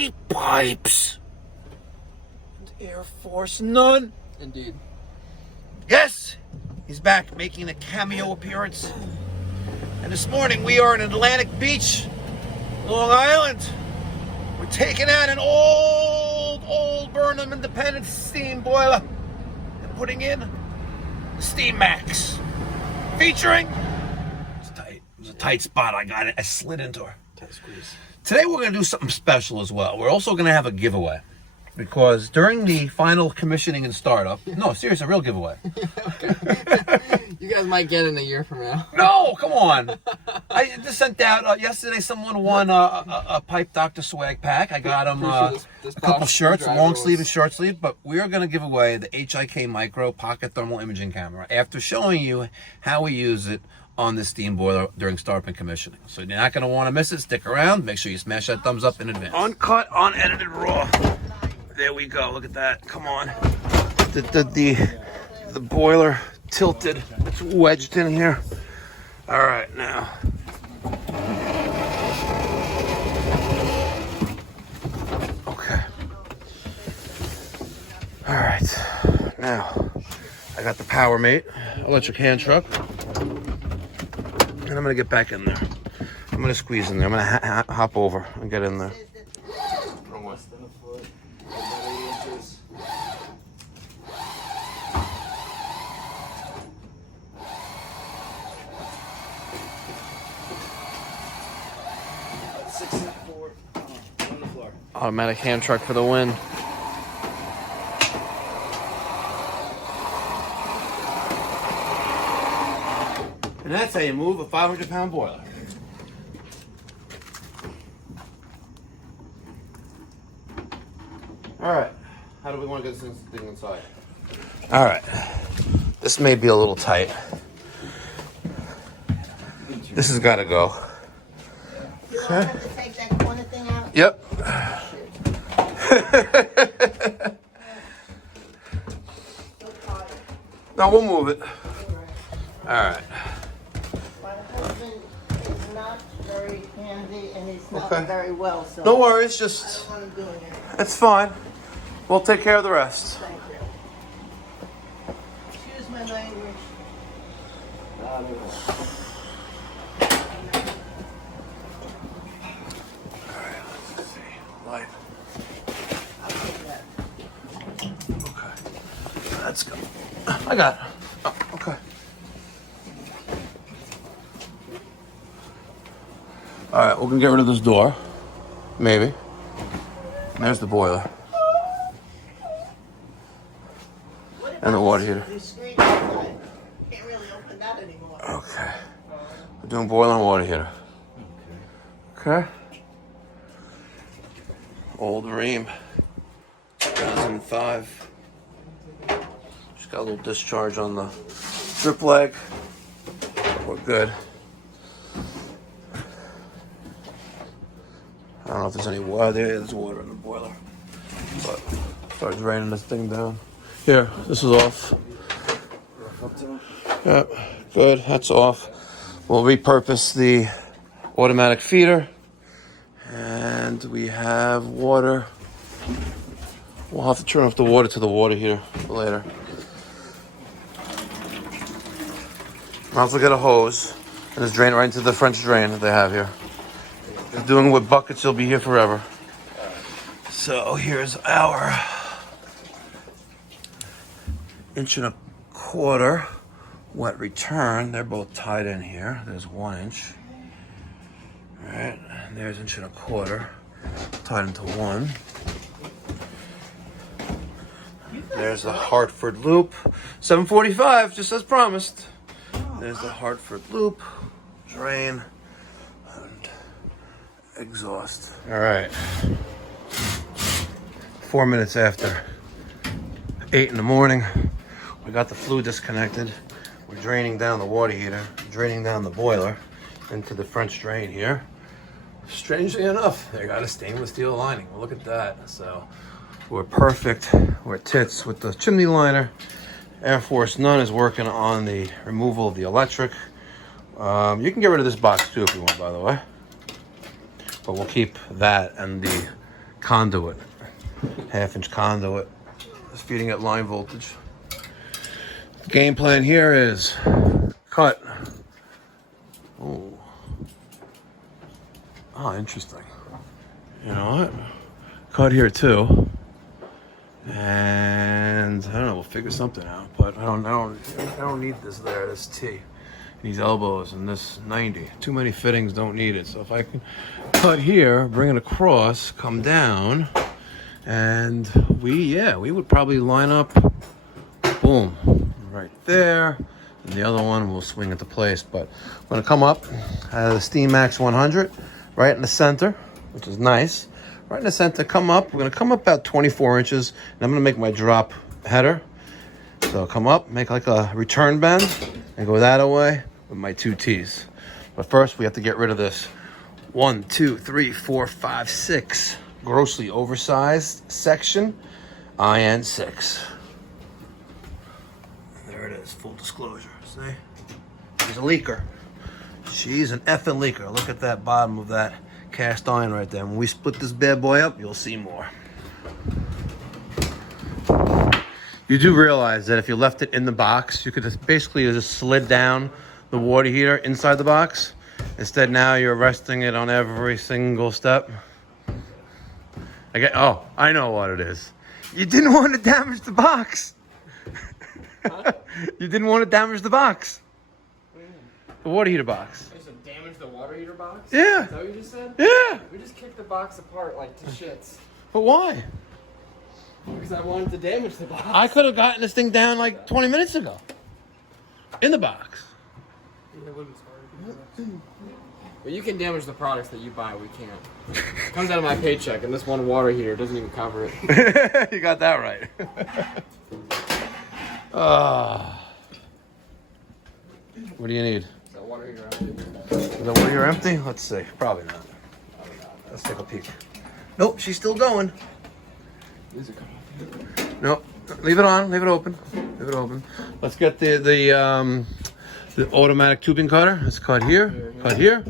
Mikey Pipes and Air Force None. Indeed. Yes, he's back making a cameo appearance. And this morning we are in Atlantic Beach, Long Island. We're taking out an old Burnham Independence steam boiler and putting in the SteamMax. Featuring, it's tight. It was a tight spot. I slid into her. Tight squeeze. Today we're going to do something special as well. We're also going to have a giveaway. Because during the final commissioning and startup, no, seriously, a real giveaway. You guys might get it in a year from now. No, come on. I just sent out, yesterday someone won a pipe Dr. Swag pack. I got him a couple shirts, long sleeve and short sleeve, but we are going to give away the HIKMicro pocket thermal imaging camera after showing you how we use it on the steam boiler during startup and commissioning. So you're not going to want to miss it. Stick around. Make sure you smash that thumbs up in advance. Uncut, unedited, raw. There we go. Look at that. Come on. The boiler tilted. It's wedged in here. All right, now. Okay. All right. Now, I got the Power Mate electric hand truck. And I'm going to get back in there. I'm going to squeeze in there. I'm going to hop over and get in there. Automatic hand truck for the win. And that's how you move a 500-pound boiler. All right, how do we want to get this thing inside? All right, this may be a little tight. This has got to go. You want to take that corner thing out? Yep. No, we'll move it. All right. My husband is not very handy and he's not Okay. very well, so No worries, I just, don't want to do it. it's fine. We'll take care of the rest. Thank you. Excuse my language. Light. Okay. Let's go. I got it. Oh, okay. All right, we're gonna get rid of this door. Maybe. And there's the boiler. And the water heater. The screen outside. Can't really open that anymore. Okay. We're doing boiler and water heater. Okay. Old Ream. 2005. Just got a little discharge on the drip leg. We're good. I don't know if there's any water. There's water in the boiler. But start draining this thing down. Here, this is off. Yep, good. That's off. We'll repurpose the automatic feeder. And we have water. We'll have to turn off the water to the water heater later. I'll also get a hose and just drain it right into the French drain that they have here. Just doing it with buckets, you'll be here forever. So here's our 1.25 inch wet return. They're both tied in here. There's 1 inch. All right, and there's 1.25 inch tied into one. There's the Hartford loop. 745, just as promised. There's the Hartford loop, drain, and exhaust. All right. 4 minutes after 8 in the morning, we got the flue disconnected. We're draining down the water heater, draining down the boiler into the French drain here. Strangely enough, they got a stainless steel lining. Well, look at that. So we're perfect. We're tits with the chimney liner. Air Force None is working on the removal of the electric. You can get rid of this box too if you want, by the way. But we'll keep that and the conduit, 1/2-inch conduit. It's feeding at line voltage. The game plan here is cut. Oh, interesting. You know what? Cut here too. And I don't know, we'll figure something out. But I don't need this there, this T. These elbows and this 90. Too many fittings, don't need it. So if I can cut here, bring it across, come down, and we would probably line up, boom, right there. And the other one will swing into place. But I'm gonna come up, the SteamMax 100, right in the center, which is nice. Right in the center, come up. We're gonna come up about 24 inches, and I'm gonna make my drop header. So come up, make like a return bend, and go that away with my 2 T's. But first, we have to get rid of this 1, 2, 3, 4, 5, 6 grossly oversized section, IN6. There it is, full disclosure. See? She's a leaker. She's an effing leaker. Look at that bottom of that cast iron right there. When we split this bad boy up, you'll see more. You do realize that if you left it in the box, you could just basically just slid down the water heater inside the box. Instead, now you're resting it on every single step. I know what it is. You didn't want to damage the box. Huh? You didn't want to damage the box. What do you mean? The water heater box. You said damage the water heater box? Yeah. Is that what you just said? Yeah. We just kicked the box apart like to shits. But why? Because I wanted to damage the box. I could have gotten this thing down like 20 minutes ago. In the box. Well, you can damage the products that you buy. We can't. It comes out of my paycheck, and this one water heater doesn't even cover it. You got that right. What do you need? Is that water heater empty? Is that water heater empty? Let's see. Probably not. Let's take a peek. Nope, she's still going. These are coming. Nope. Leave it on. Leave it open. Leave it open. Let's get the automatic tubing cutter. Let's cut here. Cut here.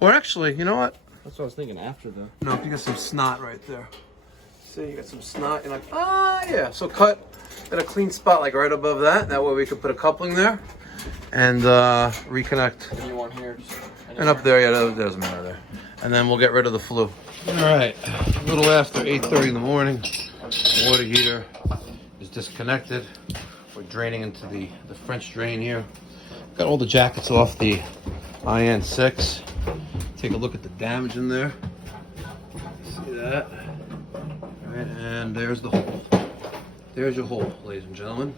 Or actually, you know what? That's what I was thinking after the. No, you got some snot right there. See, you got some snot. You're like, yeah. So cut at a clean spot, like right above that. That way we could put a coupling there and reconnect. And you want here? Just And up there, yeah, that doesn't matter there. And then we'll get rid of the flue. All right, a little after 8:30 in the morning. Water heater is disconnected. We're draining into the French drain here. Got all the jackets off the IN6. Take a look at the damage in there. See that? All right, and there's the hole. There's your hole, ladies and gentlemen.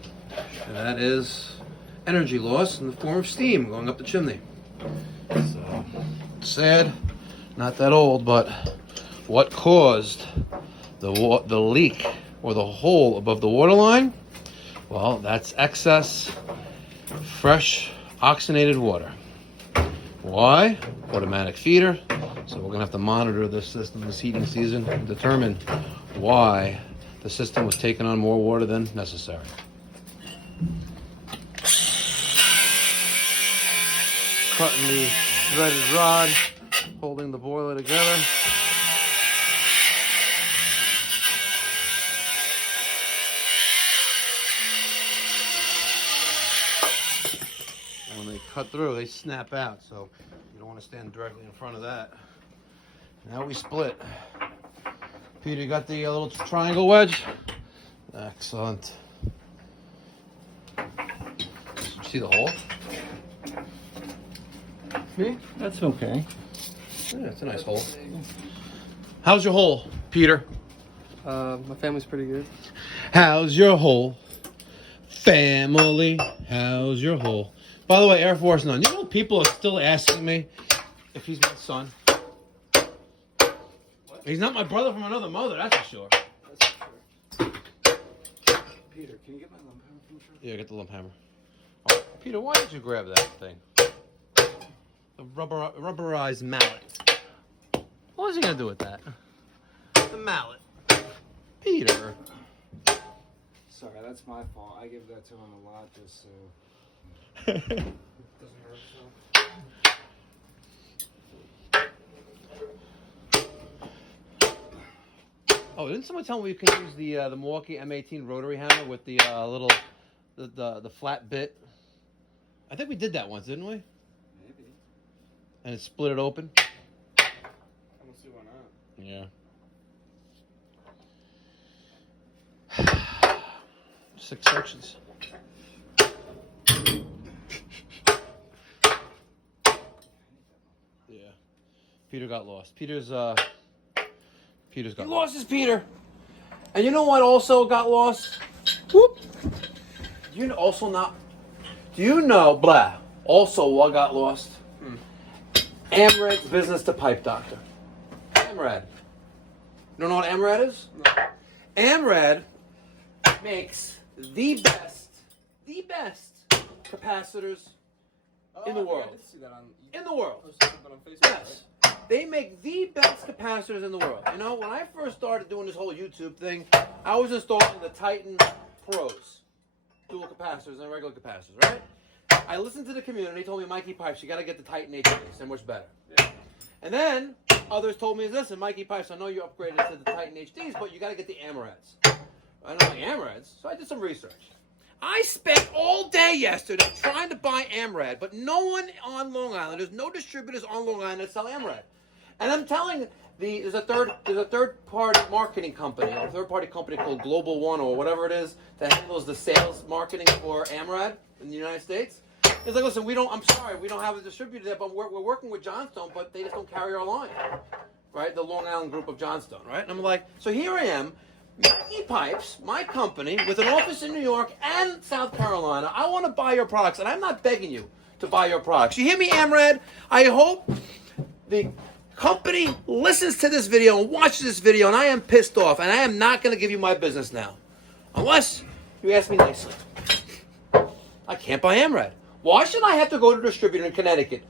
And that is energy loss in the form of steam going up the chimney. So, sad, not that old, but what caused the leak or the hole above the water line? Well, that's excess fresh oxygenated water. Why? Automatic feeder. So we're gonna have to monitor this system this heating season and determine why the system was taking on more water than necessary. Cutting the threaded rod, holding the boiler together. When they cut through, they snap out, so you don't want to stand directly in front of that. Now we split. Peter, you got the little triangle wedge? Excellent. See the hole? Me? That's okay. Yeah, it's a nice hole. How's your hole, Peter? My family's pretty good. How's your hole? Family, how's your hole? By the way, Air Force None, you know people are still asking me if he's my son. What? He's not my brother from another mother, that's for sure. That's for sure. Peter, can you get my lump hammer from the truck? Yeah, get the lump hammer. Oh, Peter, why did you grab that thing? The rubberized mallet. What was he gonna do with that? The mallet. Peter. Sorry, that's my fault. I give that to him a lot just so. Doesn't hurt, so. Oh, didn't someone tell me we can use the Milwaukee M18 rotary hammer with the little the flat bit? I think we did that once, didn't we? Maybe. And it split it open. I don't see why not. Yeah. 6 sections. Yeah. Peter got lost. Peter's got lost. His Peter. And you know what also got lost? Whoop. Do you know, blah, also what got lost? Amrad's business to pipe doctor. Amrad. You don't know what Amrad is? No. Amrad makes the best capacitors in the world. I did see that on In the world. on Facebook. Yes. They make the best capacitors in the world. You know, when I first started doing this whole YouTube thing, I was installing the Titan Pros, dual capacitors and regular capacitors, right? I listened to the community, told me, Mikey Pipes, you got to get the Titan HDs, they're much better. Yeah. And then others told me, listen, Mikey Pipes, I know you upgraded to the Titan HDs, but you got to get the Amrads. I know the Amrads, so I did some research. I spent all day yesterday trying to buy Amrad, but no one on Long Island, there's no distributors on Long Island that sell Amrad. And I'm telling there's a third party marketing company, or a third party company called Global One or whatever it is that handles the sales marketing for Amrad in the United States. It's like, listen, we don't have a distributor there, but we're working with Johnstone, but they just don't carry our line, right? The Long Island group of Johnstone, right? And I'm like, so here I am, Mikey Pipes, my company, with an office in New York and South Carolina. I want to buy your products, and I'm not begging you to buy your products. You hear me, Amrad? I hope the company listens to this video and watches this video, and I am pissed off, and I am not going to give you my business now. Unless you ask me nicely. I can't buy Amrad. Why should I have to go to a distributor in Connecticut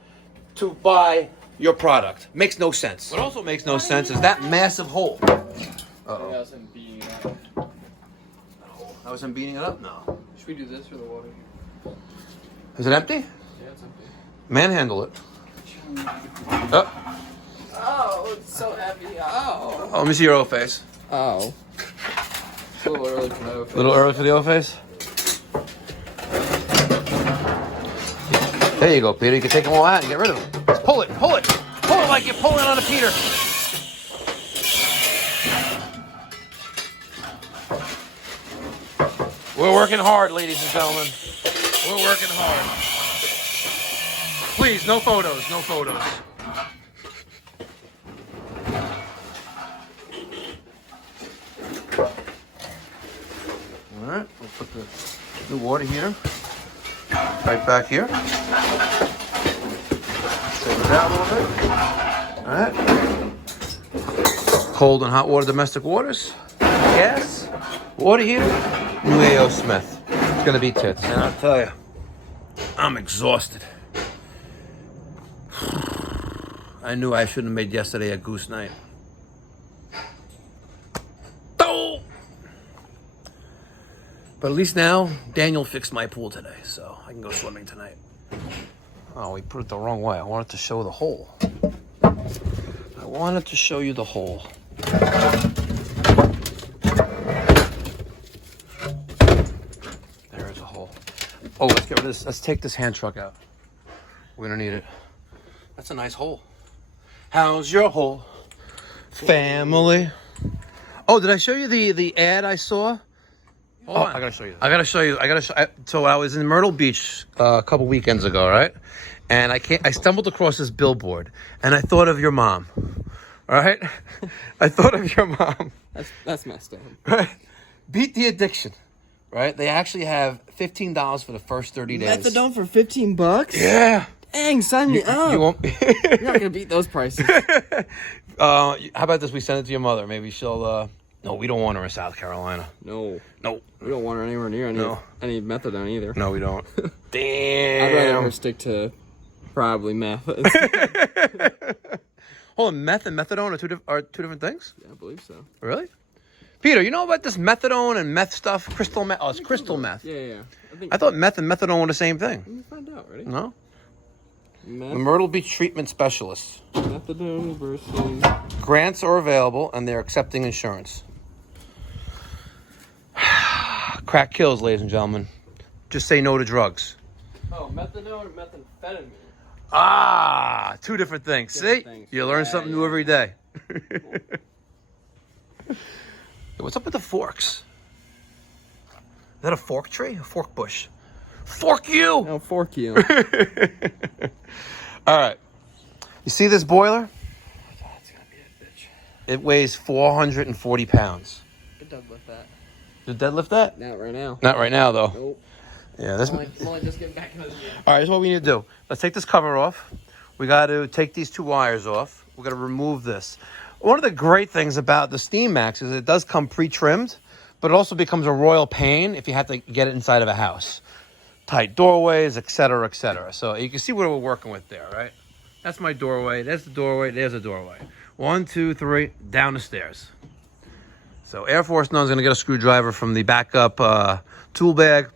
to buy your product? Makes no sense. What also makes no sense is that massive hole. Uh-oh. That was him beating it up. That was him beating it up? No. Should we do this for the water? Is it empty? Yeah, it's empty. Manhandle it. Oh. Oh, it's so heavy. Oh. Oh, let me see your O face. Oh. It's a little early for that. A little early for the O face? There you go, Peter. You can take them all out and get rid of them. Just pull it, pull it. Pull it like you're pulling on a Peter. We're working hard, ladies and gentlemen. We're working hard. Please, no photos, no photos. All right, we'll put the water heater right back here. Save it down a little bit. All right. Cold and hot water, domestic waters. Gas, water heater, new A.O. Smith. It's gonna be tits. And I'll tell you, I'm exhausted. I knew I shouldn't have made yesterday a goose night. But at least now, Daniel fixed my pool today, so I can go swimming tonight. Oh, we put it the wrong way. I wanted to show the hole. I wanted to show you the hole. There is a hole. Oh, let's get rid of this. Let's take this hand truck out. We're gonna need it. That's a nice hole. How's your hole, family? Oh, did I show you the ad I saw? Oh, I gotta show you. I gotta show you. So I was in Myrtle Beach a couple weekends ago, right? And I stumbled across this billboard, and I thought of your mom. All right, I thought of your mom. That's messed up. Right, beat the addiction. Right, they actually have $15 for the first 30 days. Methadone for $15? Yeah. Dang, sign me up. You won't. You're not gonna beat those prices. How about this? We send it to your mother. Maybe she'll. No, we don't want her in South Carolina. No. No. We don't want her anywhere near any methadone either. No, we don't. Damn. I'd rather her stick to probably meth. Hold on, meth and methadone are two different things? Yeah, I believe so. Really? Peter, you know about this methadone and meth stuff? Crystal meth. Oh, it's crystal meth. Yeah. I thought meth and methadone were the same thing. Let me find out, ready? No? The Myrtle Beach Treatment Specialists. Methadone versus... Grants are available and they're accepting insurance. Crack kills, ladies and gentlemen. Just say no to drugs. Oh, methadone and methamphetamine. Ah, two different things. Different See? things. You learn Yeah, something yeah. new every day. What's up with the forks? Is that a fork tree? A fork bush? Fork you! No, fork you. All right. You see this boiler? That's gonna be a bitch. It weighs 440 pounds. Good deadlift that. Did deadlift that? Not right now. Not right now, though. Nope. Yeah, this. I'm only just getting back into the gym. All right, here's what we need to do. Let's take this cover off. We got to take these two wires off. We're going to remove this. One of the great things about the SteamMax is it does come pre-trimmed, but it also becomes a royal pain if you have to get it inside of a house. Tight doorways, et cetera, et cetera. So you can see what we're working with there, right? That's my doorway. There's the doorway. There's the doorway. 1, 2, 3, down the stairs. So Air Force None's going to get a screwdriver from the backup tool bag.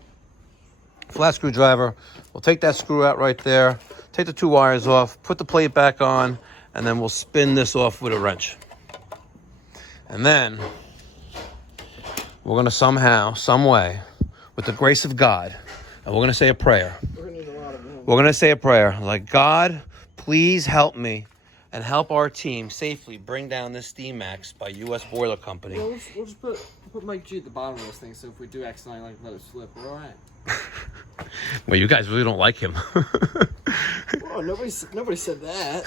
Flat screwdriver. We'll take that screw out right there. Take the two wires off. Put the plate back on. And then we'll spin this off with a wrench. And then we're going to somehow, some way, with the grace of God, and we're going to say a prayer. We're gonna need a lot of room. We're going to say a prayer. Like, God, please help me and help our team safely bring down this SteamMax by U.S. Boiler Company. Well, we'll just put Mike G at the bottom of this thing, so if we do accidentally let it slip, we're all right. Well, you guys really don't like him. Whoa, nobody said that.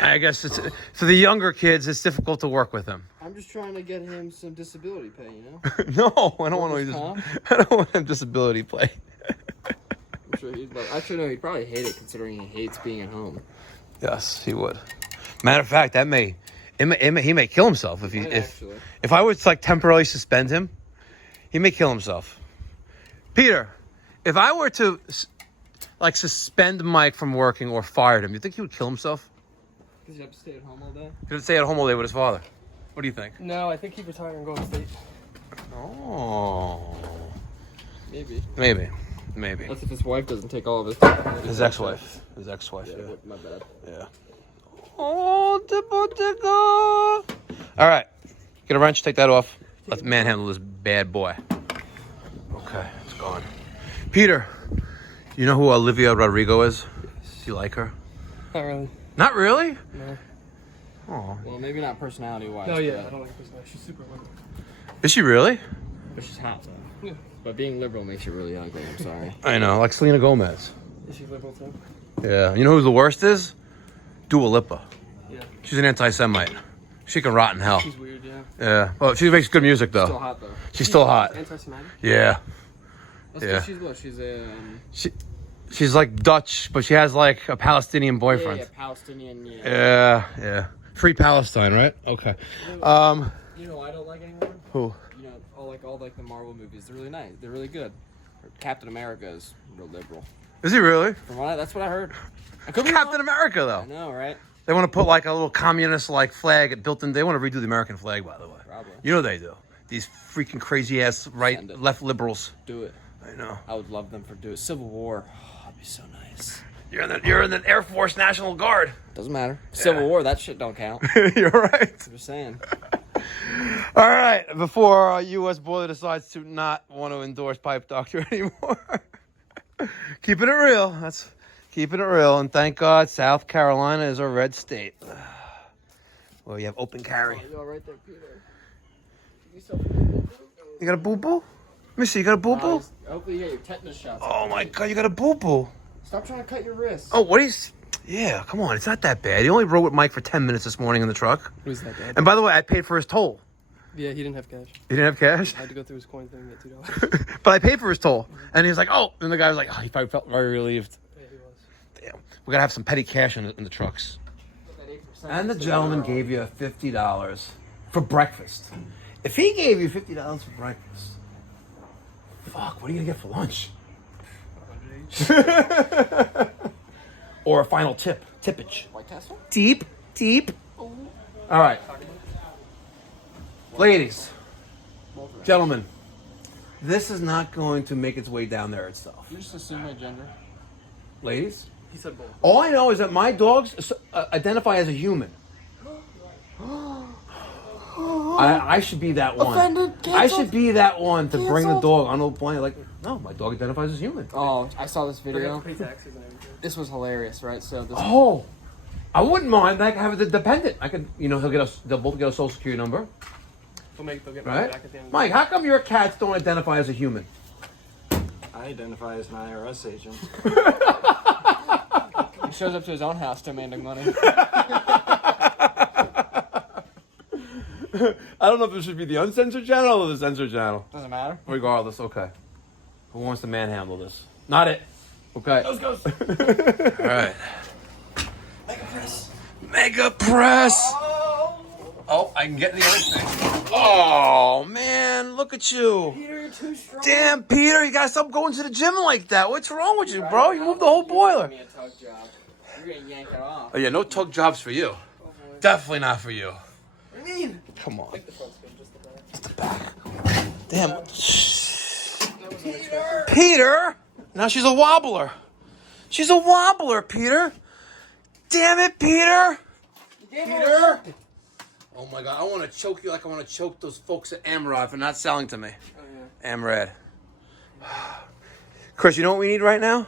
I guess it's for the younger kids. It's difficult to work with him. I'm just trying to get him some disability pay, you know? No, I don't want to. I don't want him disability play. I'm sure he'd love. Actually, no, he'd probably hate it considering he hates being at home. Yes, he would. Matter of fact, he may kill himself if I would like temporarily suspend him. He may kill himself. Peter, if I were to like suspend Mike from working or fired him, you think he would kill himself? Because you have to stay at home all day? He would stay at home all day with his father. What do you think? No, I think he'd retire and go to state. Oh. Maybe. Maybe. That's if his wife doesn't take all of his time. His ex-wife. Yeah, Yeah. my bad. Yeah. Oh, all right. Get a wrench. Take that off. Let's manhandle this bad boy. Okay, it's gone. Peter, you know who Olivia Rodrigo is? Do you like her? Not really. Not really? No. Oh. Well, maybe not personality-wise. No, yeah, I don't like this guy. She's super liberal. Is she really? But she's hot, though. Yeah. But being liberal makes you really ugly, I'm sorry. I know, like Selena Gomez. Is she liberal too? Yeah. You know who the worst is? Dua Lipa. Yeah. She's an anti-Semite. She can rot in hell. She's weird, yeah. Yeah. Well, she makes good music, though. Still hot, though. She's still hot. Anti-Semitic? Yeah. That's Yeah. She's what? She's a... She's like Dutch, but she has like a Palestinian boyfriend. Yeah, Palestinian, Yeah. Free Palestine, right? Okay. You know who I don't like anymore? Who? You know, all the Marvel movies. They're really nice. They're really good. Captain America is real liberal. Is he really? That's what I heard. I could be Captain wrong. America, I though. know, right? They want to put like a little communist like flag built in. They want to redo the American flag, by the way. Probably. You know they do. These freaking crazy ass left liberals. Do it. I know. I would love them for doing Civil War. Oh, that'd be so nice. You're in the Air Force National Guard. Doesn't matter. Civil War, that shit don't count. You're right. I'm just saying. All right. Before U.S. Boiler decides to not want to endorse Pipe Doctor anymore, keeping it real. That's keeping it real. And thank God, South Carolina is a red state. Well, you have open carry. You're all right there, Peter. You got a boo-boo? Let me see. You got a boo-boo? Hopefully you get your tetanus shots. Oh my God, you got a boo-boo. Stop trying to cut your wrist. Oh, what is? Yeah, come on. It's not that bad. He only rode with Mike for 10 minutes this morning in the truck. Who's that dad? And by the way, I paid for his toll. Yeah, he didn't have cash. He didn't have cash? I had to go through his coins thing and get $2. But I paid for his toll. And he was like, oh. And the guy was like, oh, he probably felt very relieved. Yeah, he was. Damn. We got to have some petty cash in the trucks. And the gentleman gave you $50 for breakfast. If he gave you $50 for breakfast, fuck, what are you going to get for lunch? Or a final tippage. White Castle? Deep. All right. Ladies, gentlemen, this is not going to make its way down there itself. You just assume my gender. Ladies, He said both. all I know is that my dogs identify as a human. I should be that one. Offended, I canceled. should be that one to bring the Canceled. dog on a plane. Like, no, my dog identifies as human. Oh, I saw this They have video. to pay taxes and everything. This was hilarious, right? So this. Oh, I wouldn't mind. I could have the dependent. I could, you know, they'll both get a social security number, They'll get money right? back at the end of the Mike, how come your cats don't identify as a human? I identify as an IRS agent. He shows up to his own house demanding money. I don't know if this should be the uncensored channel or the censored channel. Doesn't matter. Regardless, okay. Who wants to manhandle this? Not it. Okay. Those goes. All right. MegaPress. Oh, I can get the other thing. Oh man, look at you. Peter, you're too strong. Damn, Peter, you gotta stop going to the gym like that. What's wrong with you, bro? You moved the whole boiler. Give me a tug job. You're gonna yank it off. Oh yeah, no tug jobs for you. Definitely not for you. What do you mean? Come on. Like the front spin, just the back. Damn. Peter! Now she's a wobbler. She's a wobbler, Peter. Damn it, Peter! Peter! Oh my god, I want to choke you like I want to choke those folks at Embroidered for not selling to me. Oh, yeah. Embroidered. Chris, you know what we need right now?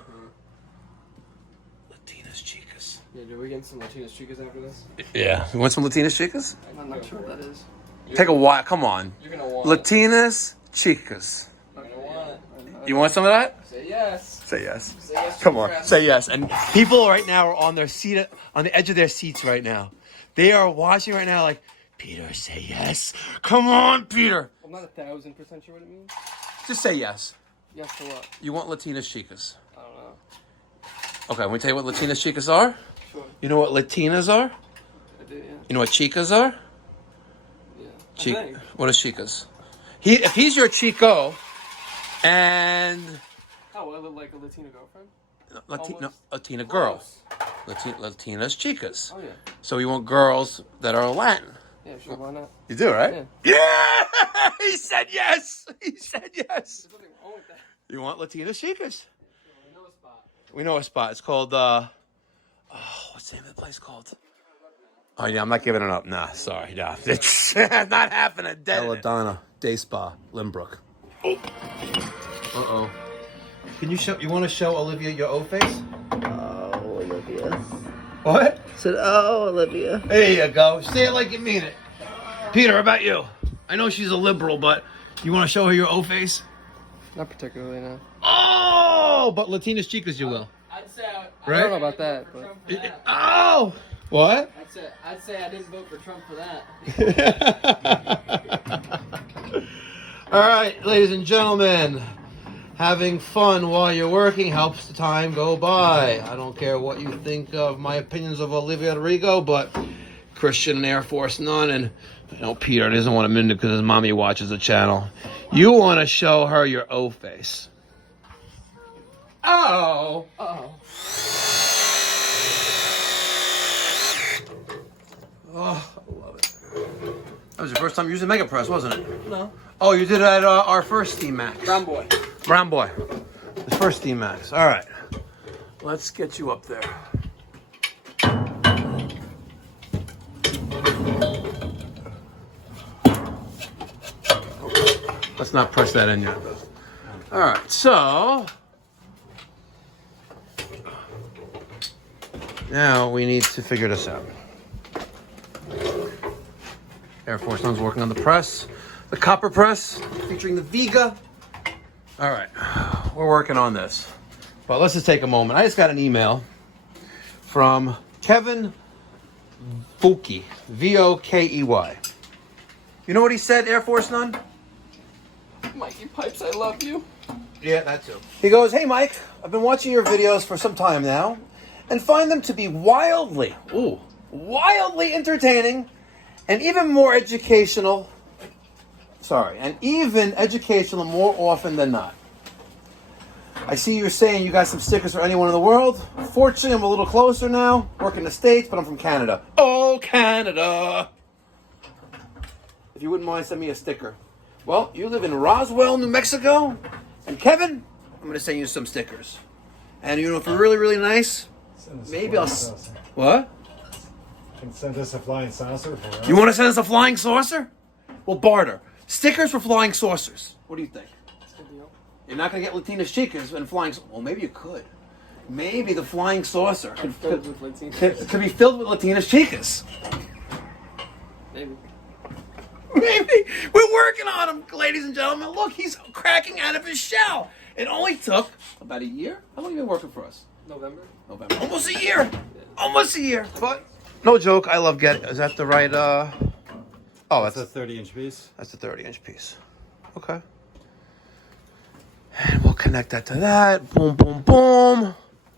Latinas Chicas. Yeah, do we get some Latinas chicas after this? Yeah. You want some Latinas Chicas? I'm not sure what that is. Take a while. Come on. You're gonna want Latinas Chicas. it. You're gonna want it. You want some of that? Say yes. Say yes. Say yes to Come the on, press. say yes. And people right now are on their seat, on the edge of their seats right now. They are watching right now like, Peter, say yes. Come on, Peter. I'm not 1,000% sure what it means. Just say yes. Yes to what? You want Latinas Chicas. I don't know. Okay, let me tell you what Latinas Chicas are. Sure. You know what Latinas are? I do, yeah. You know what Chicas are? Yeah. Chi- I think. what are Chicas? If he's your Chico, and Oh, well, I look like a Latina girlfriend? Latina Almost. Latina girls, Latinas Chicas. Oh, yeah. So you want girls that are Latin. Yeah, sure, why not? You do, right? Yeah. Yeah! He said yes! He said yes! There's nothing wrong with that. You want Latinas Chicas? We know a spot. We know a spot. It's called, what's the name of the place called? Oh, yeah, I'm not giving it up. Nah, sorry. Nah. It's not happening. Belladonna Day Spa, Limbrook. Uh-oh. Can you show, you want to show Olivia your O face? Oh, Olivia. What? Said, oh, Olivia. There you go. Say it like you mean it. Peter, how about you? I know she's a liberal, but you want to show her your O face? Not particularly, no. Oh, but Latinas Chicas you will. I'd say I don't know about that, but... Oh! What? I'd say I didn't vote for Trump for that. All right, ladies and gentlemen. Having fun while you're working helps the time go by. I don't care what you think of my opinions of Olivia Rodrigo, but Christian and Air Force None, and I know Peter doesn't want a minute because his mommy watches the channel. You want to show her your O face. Oh! Uh-oh. Oh, I love it. That was your first time using MegaPress, wasn't it? No. Oh, you did it at our first SteamMax. Brown boy. Brown boy. The first SteamMax. All right. Let's get you up there. Let's not press that in yet. All right. So now we need to figure this out. Air Force One's working on the press. The copper press featuring the Viega. All right, we're working on this. But let's just take a moment. I just got an email from Kevin Vokey, V-O-K-E-Y. You know what he said, Air Force None? Mikey Pipes, I love you. Yeah, that too. He goes, hey Mike, I've been watching your videos for some time now and find them to be wildly entertaining and even more educational. And even educational more often than not. I see you're saying you got some stickers for anyone in the world. Fortunately, I'm a little closer now. Work in the States, but I'm from Canada. Oh, Canada! If you wouldn't mind, send me a sticker. Well, you live in Roswell, New Mexico. And Kevin, I'm going to send you some stickers. And you know, if you're really, really nice, maybe I'll... What? Can send us a flying saucer for us. You want to send us a flying saucer? We'll barter. Stickers for flying saucers. What do you think? You're not going to get Latinas Chicas and flying... Well, maybe you could. Maybe the flying saucer could be filled with Latinas Chicas. Maybe. Maybe. We're working on him, ladies and gentlemen. Look, he's cracking out of his shell. It only took about a year. How long have you been working for us? November. Almost a year. Almost a year. But no joke, I love getting... Is that the right... Oh, that's a 30-inch piece. That's a 30-inch piece. Okay. And we'll connect that to that. Boom, boom, boom.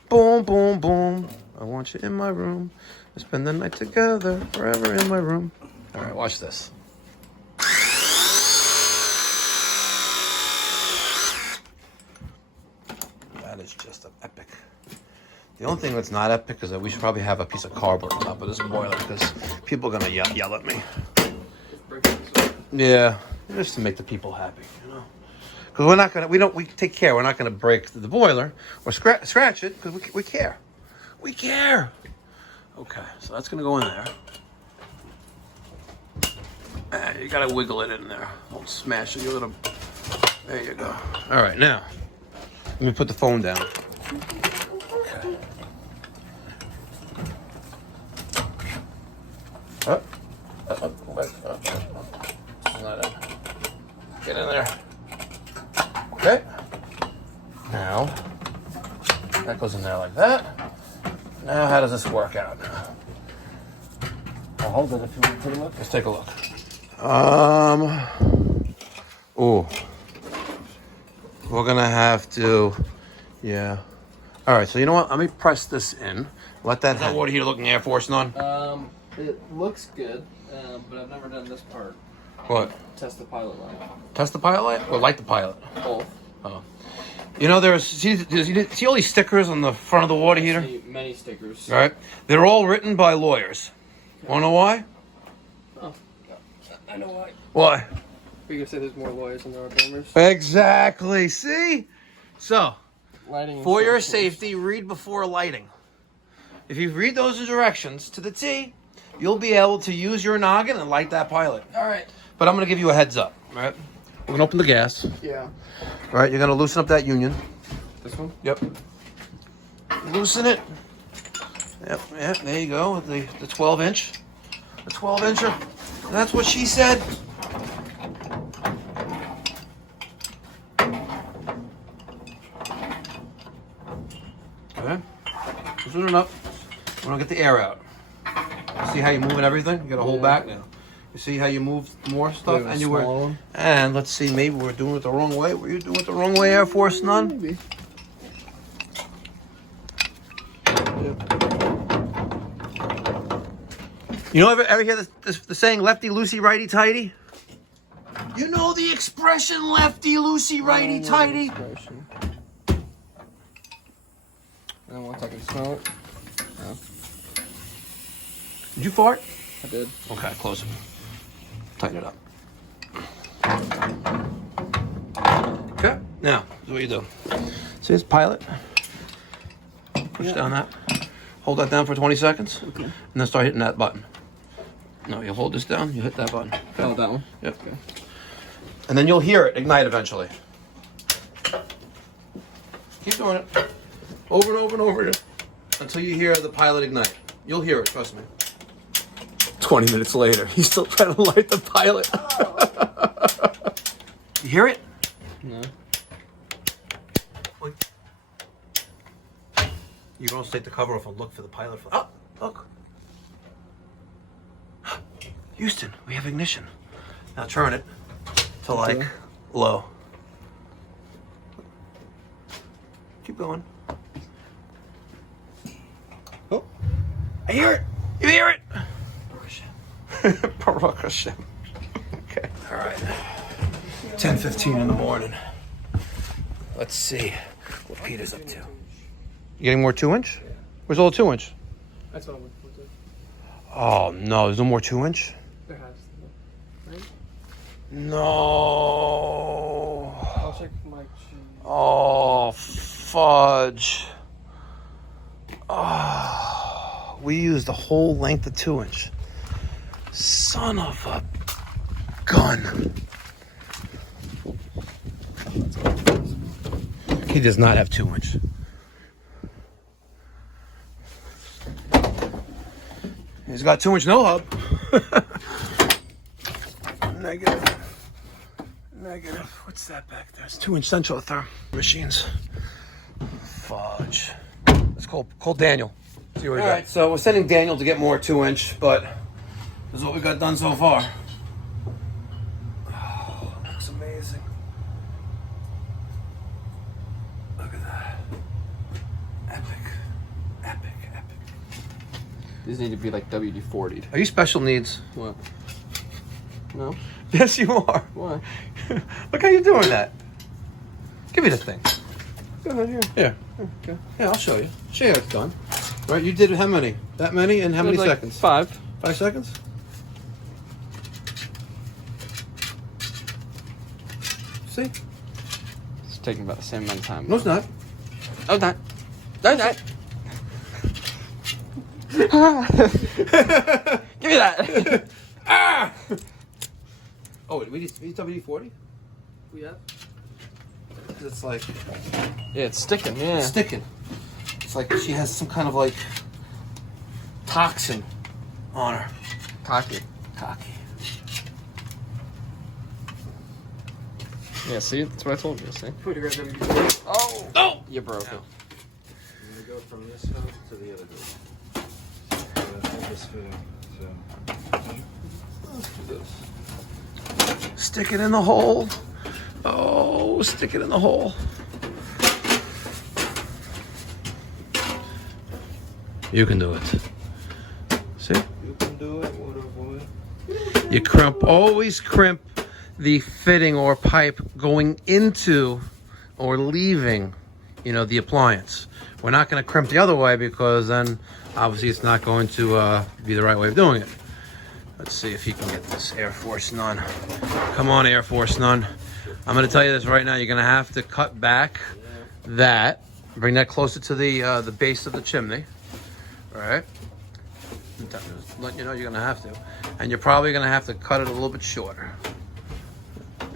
Boom, boom, boom. I want you in my room. We'll spend the night together, forever in my room. All right, watch this. That is just epic. The only thing that's not epic is that we should probably have a piece of cardboard on top of this boiler because people are going to yell at me. Yeah, just to make the people happy, you know. Because we're not gonna, we take care. We're not gonna break the boiler or scratch it because we care. We care. Okay, so that's gonna go in there. And you gotta wiggle it in there. Don't smash it. You're gonna. There you go. All right, now let me put the phone down. Okay. Get in there. Okay. Now, that goes in there like that. Now, how does this work out now? I'll hold it if you want to take a look. Let's take a look. Ooh. We're gonna have to, yeah. All right, so you know what? Let me press this in. Let that hot water heater looking Air Force on. It looks good, but I've never done this part. What? Test the pilot light. Test the pilot light? Or light the pilot? Both. Oh. You know, see all these stickers on the front of the water heater? See many stickers. All right. They're all written by lawyers. Want to know why? Oh, I know why. Why? You're going to say there's more lawyers than there are plumbers? Exactly. See? So, Lighting for your instructions. safety, read before lighting. If you read those directions to the T, you'll be able to use your noggin and light that pilot. All right. But I'm going to give you a heads up, all right? We're going to open the gas. Yeah. All right, you're going to loosen up that union. This one? Yep. Loosen it. Yep, there you go, with the 12-inch. The 12-incher. That's what she said. Okay. Loosen it up. We're going to get the air out. See how you're moving everything? You got to hold back now. You see how you moved more stuff? And you were. And let's see, maybe we're doing it the wrong way. Were you doing it the wrong way, Air Force None? Maybe. You know, ever hear the saying lefty loosey, righty tighty? You know the expression lefty loosey, righty tighty? And once I can smell it. No. Did you fart? I did. Okay, close it. Tighten it up. Okay, now, this is what you do. See this pilot? Push down that. Hold that down for 20 seconds. Okay. And then start hitting that button. No, you hold this down, you hit that button. Okay. Oh, that one? Yep. Okay. And then you'll hear it ignite eventually. Keep doing it. Over and over and over until you hear the pilot ignite. You'll hear it, trust me. 20 minutes later, he's still trying to light the pilot. You hear it? No. You don't take the cover off and look for the pilot. Oh, look. Houston, we have ignition. Now turn it to like low. Keep going. Oh, I hear it. You hear it? Baruch Hashem. Okay. All right. 10:15 in the morning. Let's see what Peter's up to. You getting more 2-inch? Where's all the 2-inch? That's what I'm looking for. Oh no, there's no more 2-inch? There has to be. Right? No. I'll check my cheese. Oh, fudge. Oh, we used the whole length of 2-inch. Son of a... gun. He does not have 2 inch. He's got 2 inch no hub. Negative. What's that back there? It's 2 inch central therm machines. Fudge. Let's call Daniel. See what we got. All right, so we're sending Daniel to get more 2 inch, but this is what we got done so far. Oh, looks amazing. Look at that. Epic. These need to be like WD-40'd. Are you special needs? What? No. Yes, you are. Why? Look how you're doing that. Give me the thing. Go ahead here. Here. Okay. Yeah, I'll show you. Show you how it's done. Right, you did how many? That many in how many Like seconds? 5. 5 seconds? See? It's taking about the same amount of time. No, it's not. Oh, not. No, not. Give me that. Ah! Oh, wait, we need WD-40? Yeah. It's like Yeah, it's sticking. Yeah. sticking. It's like she has some kind of like toxin on her. Cocky. Yeah, see? That's what I told you, see? Put your WD-40. Oh! Oh! You broke it. I'm gonna go from this hub to the other hub. Hold this fitting. So. Stick it in the hole. Oh, stick it in the hole. You can do it. See? You can do it, what? You always crimp the fitting or pipe going into or leaving, the appliance. We're not going to crimp the other way because then obviously it's not going to be the right way of doing it. Let's see if he can get this Air Force None. Come on, Air Force None. I'm going to tell you this right now. You're going to have to cut back that. Bring that closer to the base of the chimney. All right? Just letting you know you're going to have to. And you're probably going to have to cut it a little bit shorter.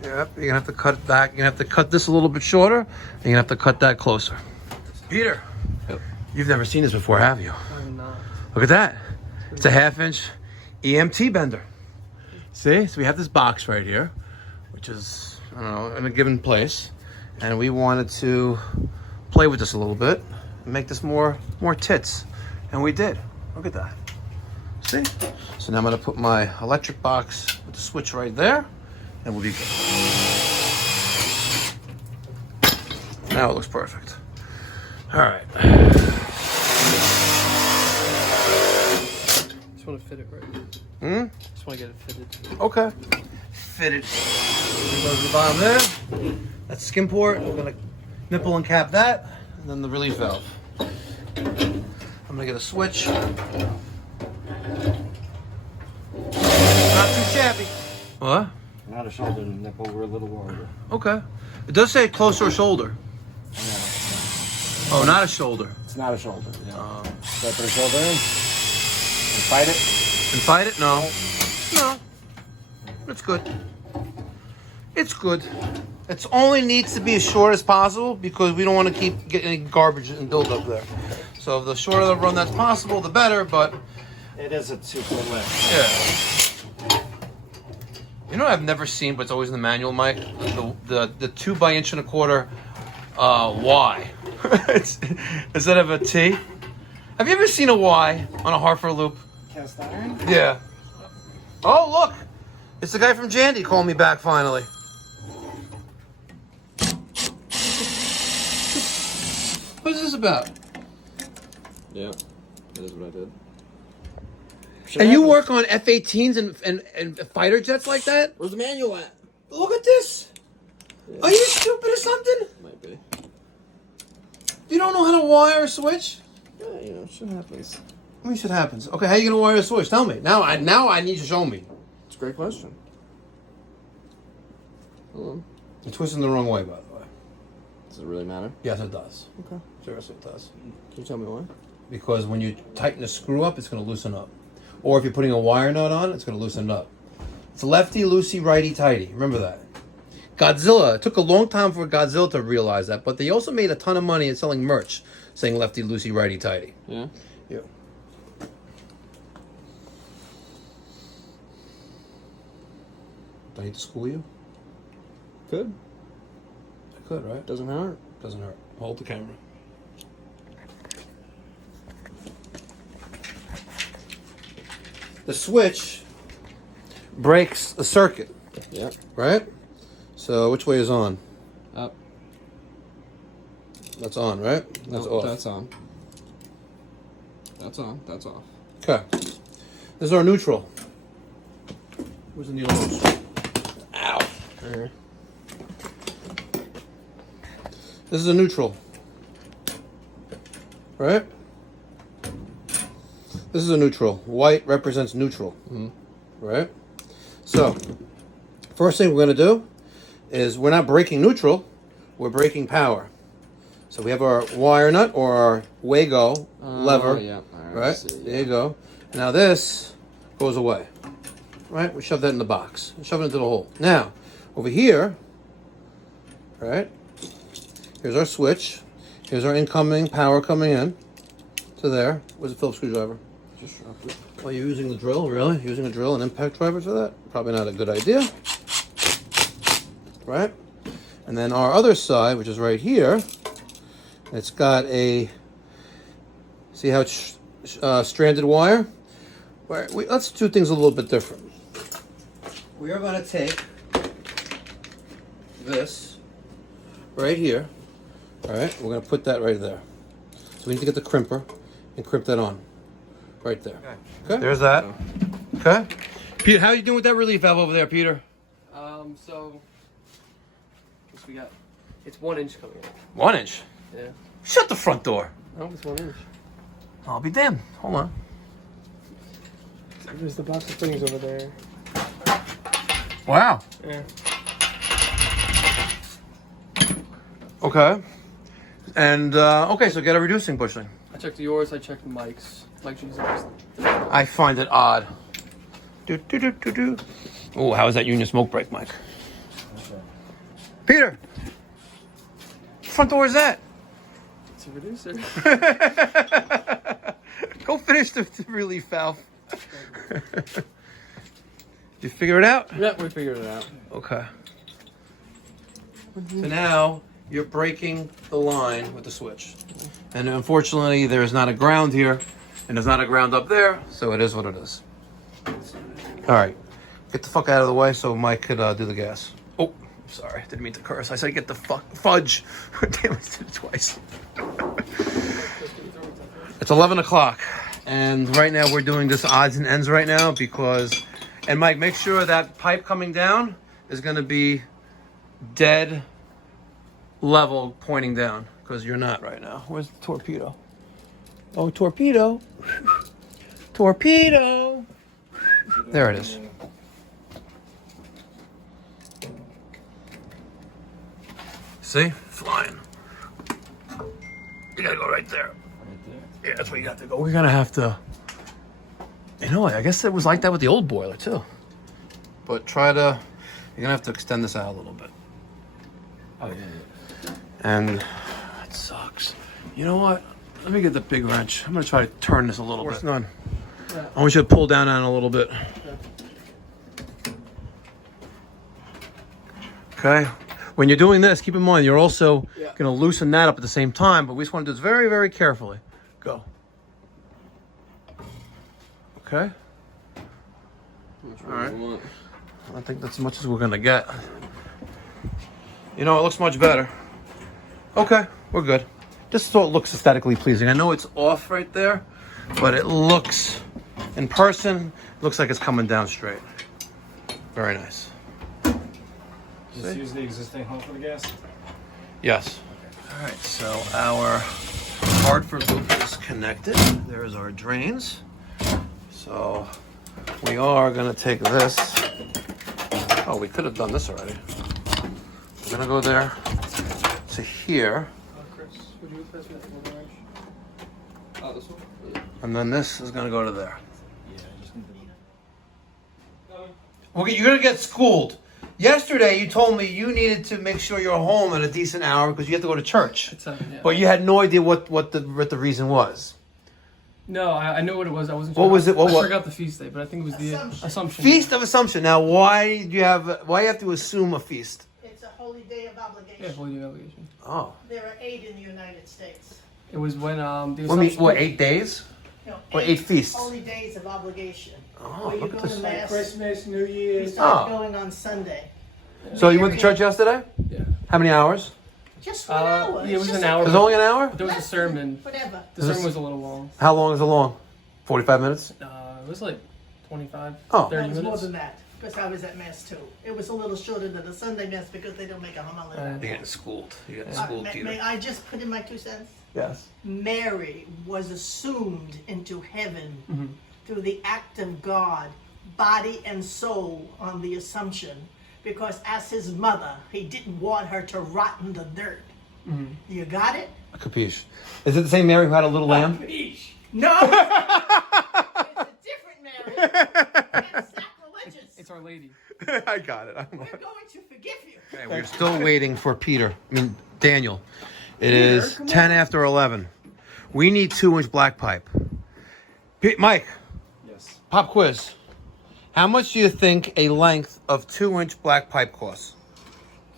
Yep, you're going to have to cut it back. You're going to have to cut this a little bit shorter. And you're going to have to cut that closer. Peter, Yep. You've never seen this before, have you? I'm not. Look at that. It's a 1/2 inch EMT bender. See? So we have this box right here, which is, I don't know, in a given place. And we wanted to play with this a little bit and make this more tits. And we did. Look at that. See? So now I'm going to put my electric box with the switch right there, and we'll be good. Now it looks perfect. All right. Just want to fit it right. Just want to get it fitted. Okay. Fitted. Goes to the bottom there. That's skim port. We're going to nipple and cap that, and then the relief valve. I'm going to get a switch. Not too shabby. What? Not a shoulder nipple, we're a little wider. Okay. It does say closer to shoulder. Yeah. Oh, not a shoulder. It's not a shoulder. Yeah. Should I put a shoulder in? And fight it? And fight it? No. No. It's good. It's good. It only needs to be as short as possible because we don't want to keep getting any garbage and build up there. So the shorter the run that's possible, the better, but... It is a 2-foot lift. Yeah. You know what I've never seen, but it's always in the manual, Mike? The 2 by 1.25 Y. Instead of a T. Have you ever seen a Y on a Hartford loop? Cast iron? Yeah. Oh, look! It's the guy from Jandy calling me back finally. What is this about? Yeah, that is what I did. And you work on F-18s and fighter jets like that? Where's the manual at? Look at this! Yeah. Are you stupid or something? Might be. You don't know how to wire a switch? Yeah, shit happens. What shit happens? Okay, how are you gonna wire a switch? Tell me. Now I need you to show me. It's a great question. Hold on. You're twisting the wrong way, by the way. Does it really matter? Yes, it does. Okay. Seriously, it does. Can you tell me why? Because when you tighten the screw up, it's gonna loosen up. Or if you're putting a wire nut on, it's gonna loosen it up. It's lefty, loosey, righty, tighty. Remember that. Godzilla. It took a long time for Godzilla to realize that, but they also made a ton of money at selling merch saying lefty, loosey, righty, tighty. Yeah. Yeah. Do I need to school you? Could. I could, right? Doesn't hurt. Doesn't hurt. Hold the camera. The switch breaks the circuit. Yep. Right? So which way is on? Up. That's on, right? That's Nope, off. That's on. That's on. That's off. Okay. This is our neutral. Where's the needle nose? Ow. Right here. This is a neutral. Right? This is a neutral. White represents neutral. Mm-hmm. Right? So, first thing we're going to do is we're not breaking neutral, we're breaking power. So we have our wire nut or our Wago lever. Yeah. Right? There you go. Now this goes away. Right? We shove that in the box. Shove it into the hole. Now, over here, right? Here's our switch. Here's our incoming power coming in to there. Where's the Phillips screwdriver? Just drop it. Oh, you're using the drill? Really? Using a drill and impact driver for that? Probably not a good idea. Right? And then our other side, which is right here, it's got a, see how it's stranded wire? Let's do things a little bit different. We are going to take this right here. All right? We're going to put that right there. So we need to get the crimper and crimp that on. Right there. Okay. There's that. Okay. Peter, how are you doing with that relief valve over there, Peter? So what's we got? It's 1 inch coming out. 1 inch. Yeah. Shut the front door. Oh, it's 1 inch. I'll be damned. Hold on. There's the box of things over there. Wow. Yeah. Okay. And okay, so get a reducing bushing. I checked yours. I checked Mike's. Mike's using this. I find it odd. Oh, how is that union smoke break, Mike? Peter, front door is that? It's a reducer. Go finish the relief valve. You figure it out? Yeah, we figured it out. Okay. So now you're breaking the line with the switch. And unfortunately, there's not a ground here, and there's not a ground up there, so it is what it is. All right. Get the fuck out of the way so Mike could do the gas. Oh, sorry. Didn't mean to curse. I said get the fudge. Damn, I did it twice. It's 11 o'clock, and right now we're doing this odds and ends right now because... And Mike, make sure that pipe coming down is going to be dead level pointing down because you're not right now. Where's the torpedo? Oh, torpedo. Torpedo. There it is. See? Flying. You gotta go right there. Yeah, that's where you got to go. We're gonna have to... You know, I guess it was like that with the old boiler too. But try to... You're gonna have to extend this out a little bit. Oh, yeah. And it sucks. You know what? Let me get the big wrench. I'm gonna try to turn this a little bit. None. I want you to pull down on it a little bit. Okay. When you're doing this, keep in mind you're also gonna loosen that up at the same time. But we just want to do this very, very carefully. Go. Okay. All right. I think that's as much as we're gonna get. You know, it looks much better. Okay, we're good. Just so it looks aesthetically pleasing. I know it's off right there, but it looks, in person, looks like it's coming down straight. Very nice. Just use the existing hole for the gas? Yes. All right, so our Hartford loop is connected. There's our drains. So we are gonna take this. Oh, we could have done this already. We're gonna go there to here. Chris, would you pass me that one wrench? Oh, this one? Yeah. And then this is gonna go to there. Yeah, I just need Okay, you're gonna get schooled. Yesterday, you told me you needed to make sure you're home at a decent hour because you have to go to church. Yeah. But you had no idea what the reason was. No, I know what it was. I wasn't. What sure. was it? I forgot the feast day, but I think it was the Assumption. Feast of Assumption. Now, why do you have to assume a feast? It's a holy day of obligation. Yeah, holy day obligation. Oh. There are 8 in the United States. It was when the Assumption. What, 8 days? No, Or 8 feasts? Holy days of obligation. Oh, where you look go at to this. Mass. Christmas, New You Year's. start Oh. going on Sunday. So you went to church yesterday? Yeah. How many hours? Just 1 hour. Yeah, it was Just an hour. It was only an hour? But there was a sermon. Whatever. The sermon was a little long. How long is it long? 45 minutes? It was like 25, Oh. 30 It was more minutes. than that, because I was at Mass too. It was a little shorter than the Sunday Mass because they don't make a homily. Right. You're getting schooled. You're getting Uh, schooled, may, Peter. may I just put in my 2 cents? Yes. Mary was assumed into heaven Mm-hmm. through the act of God, body and soul on the Assumption, because as his mother, he didn't want her to rot in the dirt. Mm-hmm. You got it? Capiche. Is it the same Mary who had a little lamb? No! It's a different Mary. That's sacrilegious. It's Our Lady. I got it. We're going to forgive you. Okay, we're still waiting for Peter. Daniel. It is 10 after 11. We need 2-inch black pipe. Mike, Yes. pop quiz. How much do you think a length of 2-inch black pipe costs?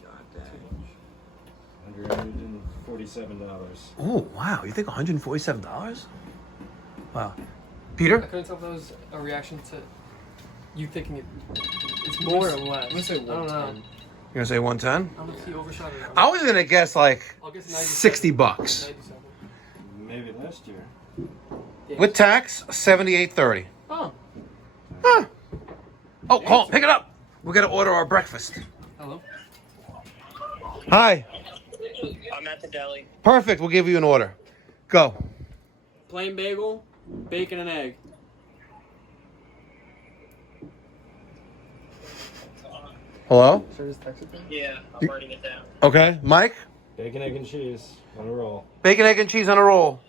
God dang. $147. Oh, wow. You think $147? Wow. Peter? I couldn't tell if that was a reaction to you thinking it's more or less. I'm gonna say I don't know. 110. You're going to say 110? I don't know if he overshot it. I was going to guess like I'll guess 97. 60 bucks. 97. Maybe last year. Yeah. With tax, $78.30. Oh, Huh. Oh, call, pick it up. We're going to order our breakfast. hello. Hi. I'm at the deli. Perfect. We'll give you an order. Go. Plain bagel, bacon and egg. Hello? Should I just text it then? Yeah, I'm writing it down. Okay. Mike? Bacon, egg, and cheese on a roll. Bacon, egg, and cheese on a roll.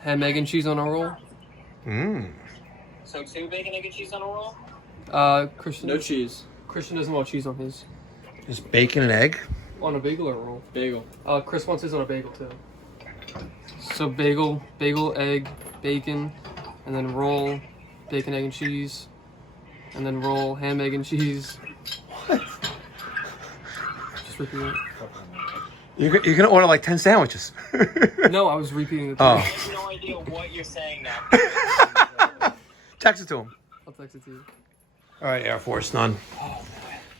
Ham, egg, and cheese on a roll. Mmm. So 2 bacon, egg, and cheese on a roll? Christian. No cheese. Christian doesn't want cheese on his. Just bacon and egg? On a bagel or a roll? Bagel. Chris wants his on a bagel too. So bagel, egg, bacon, and then roll, bacon, egg, and cheese, and then roll, ham, egg, and cheese. What? Just repeat it. You're going to order like 10 sandwiches. No, I was repeating it. Oh. I have no idea what you're saying now. Text it to him. I'll text it to you. All right, Air Force None.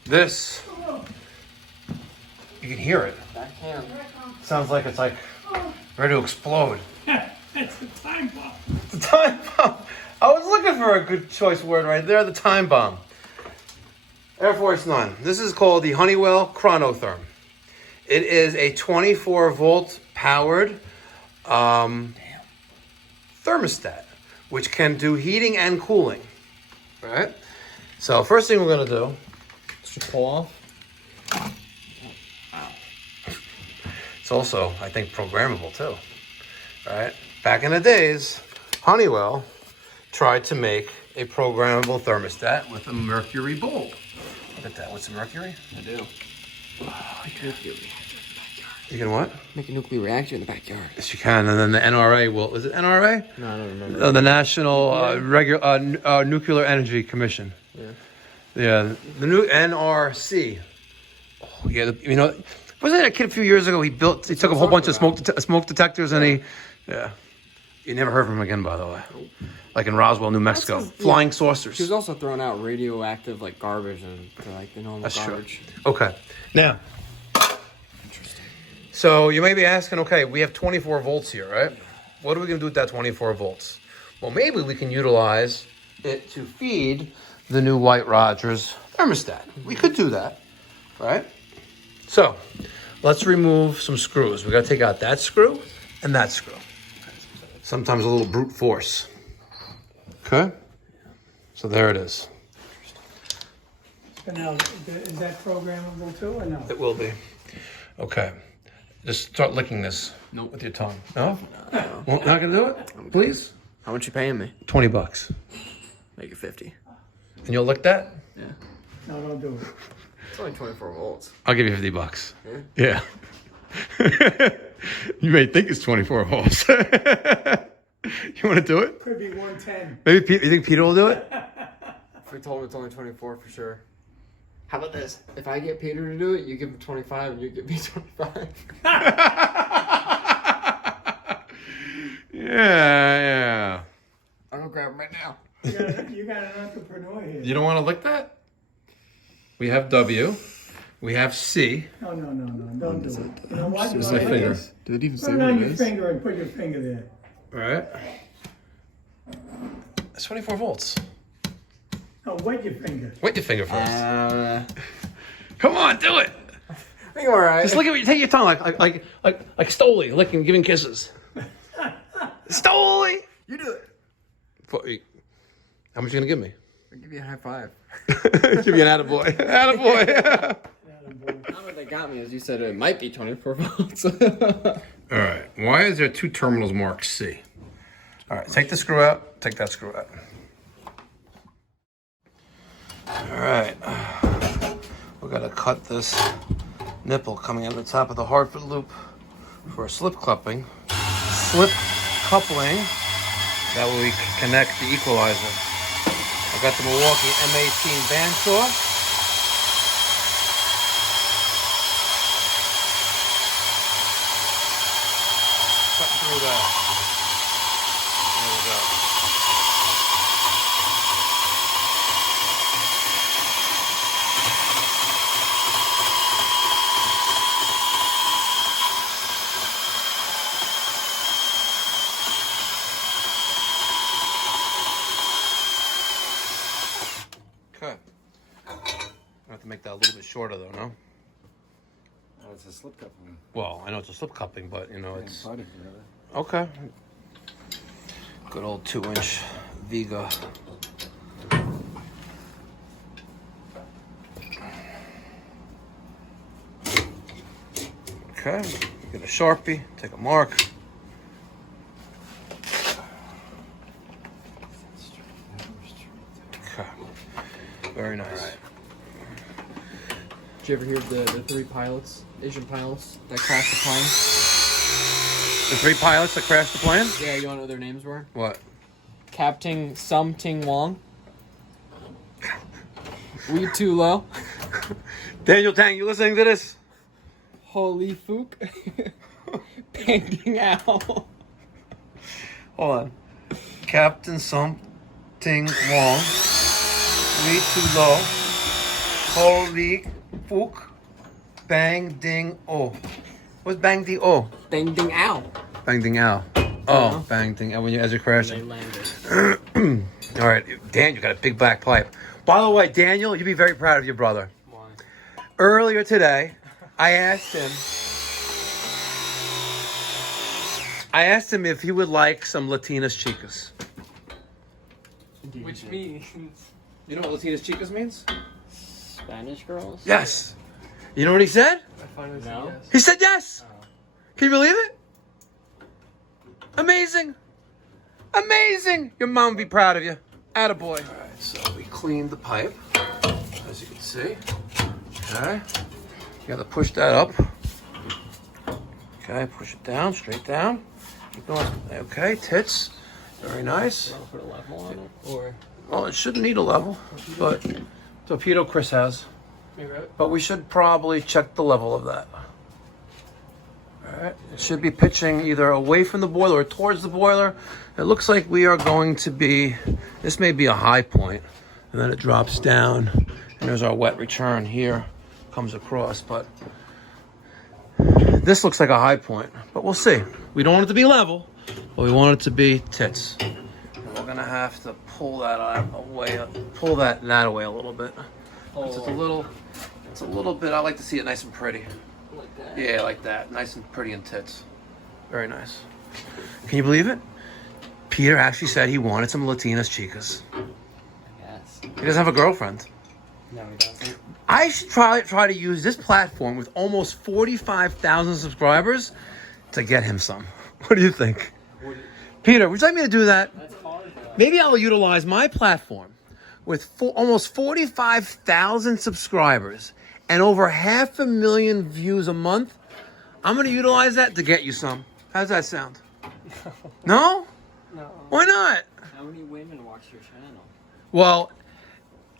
This, you can hear it. Backhand. Sounds like it's like ready to explode. It's the time bomb. The time bomb. I was looking for a good choice word right there, the time bomb. Air Force None. This is called the Honeywell Chronotherm. It is a 24-volt powered thermostat, which can do heating and cooling. All right? So first thing we're going to do is just pull off. It's also, I think, programmable too. All right? Back in the days, Honeywell tried to make a programmable thermostat with a mercury bulb. Look at that. What's a mercury? I do. You can what? Make a nuclear reactor in the backyard. Yes, you can. And then the NRA will. Is it NRA? No, I don't remember. The National Nuclear Energy Commission. Yeah. Yeah. The new NRC. Oh, yeah. You know, wasn't there a kid a few years ago? He took a whole bunch of smoke detectors and he. Yeah. You never heard from him again, by the way. Like in Roswell, New Mexico. Flying saucers. She was also throwing out radioactive like garbage and like the normal That's garbage. true. Okay. Now. So you may be asking, okay, we have 24 volts here, right? What are we going to do with that 24 volts? Well, maybe we can utilize it to feed the new White Rogers thermostat. We could do that, right? So let's remove some screws. We got to take out that screw and that screw. Sometimes a little brute force. Okay? So there it is. And now, is that programmable too or no? It will be. Okay. Just start licking this Nope. with your tongue. No? Well, not gonna do it? Please? How much you paying me? $20. Make it 50. And you'll lick that? Yeah. No, don't do it. It's only 24 volts. I'll give you $50. Yeah. You may think it's 24 volts. You want to do it? Could be 110. Maybe you think Peter will do it? If we told him it's only 24 for sure. How about this? If I get Peter to do it, you give him 25 and you give me 25. Yeah. I'll go grab him right now. You got an entrepreneur here. You don't want to lick that? We have W. We have C. No, don't do it. You know what? This is my finger. Did it even Put it on your finger and put your finger there. All right. That's 24 volts. No, wet your finger. Wet your finger first. Come on, do it. I think I'm alright. Just look at me. Take your tongue like Stoli, licking, giving kisses. Stoli. You do it. How much you gonna give me? I'll give you a high five. Give you an attaboy. Attaboy. Not what they got me is you said it might be 24 volts. All right. Why is there 2 terminals marked C? All right. Take the screw out. Take that screw out. All right. We're gonna cut this nipple coming out of the top of the Hartford loop for a slip coupling. Slip coupling. That way we can connect the equalizer. I got the Milwaukee M18 bandsaw. Cut through that. There we go. Okay. I have to make that a little bit shorter though, no? Oh, it's a slip coupling. Well, I know it's a slip coupling, but you know it's Part of it, really. okay. Good old 2-inch Viega. Okay, get a Sharpie, take a mark. Okay, very nice. Did you ever hear of the 3 pilots, Asian pilots, that crashed the plane? The 3 pilots that crashed the plane? Yeah, you want to know what their names were? What? Captain Sum Ting Wong. Wee Tu Lo. Daniel Tang, you listening to this? Holy Fook. Painting Owl. Hold on. Captain something Wong. Wee too low. Holy Fook. Bang ding oh. What's bang ding oh? Bang Ding Owl. Bang ding ow. Oh, bang ding when you as you're They crashing. landed. All right, Dan, you got a big black pipe. By the way, Daniel, you'd be very proud of your brother. Why? Earlier today, I asked him if he would like some Latinas chicas. Which means You know what Latinas chicas means? Spanish girls? Yes. You know what he said? I finally said No. yes. He said yes. Can you believe it? Amazing. Amazing. Your mom would be proud of you. Attaboy. All right, so we cleaned the pipe, as you can see. Okay. You got to push that up. Okay, push it down, straight down. Keep going. Okay, tits. Very nice. Want to put a level on it? Or Well, it shouldn't need a level, but torpedo Chris has. Maybe right? But we should probably check the level of that. All right, it should be pitching either away from the boiler or towards the boiler. It looks like we are going to be, this may be a high point, and then it drops down, and there's our wet return here, comes across, but this looks like a high point, but we'll see. We don't want it to be level, but we want it to be tits. And we're gonna have to pull that away, pull that away a little bit. It's a little bit, I like to see it nice and pretty. like that? Yeah, like that. Nice and pretty and tits. Very nice. Can you believe it? Peter actually said he wanted some Latinas chicas. Yes. He doesn't have a girlfriend. No, he doesn't. I should try to use this platform with almost 45,000 subscribers to get him some. What do you think? Peter, would you like me to do that? That's hard, though. Maybe I'll utilize my platform with almost 45,000 subscribers and over 500,000 views a month. I'm going to utilize that to get you some. How's that sound? No? No. Why not? How many women watch your channel? Well,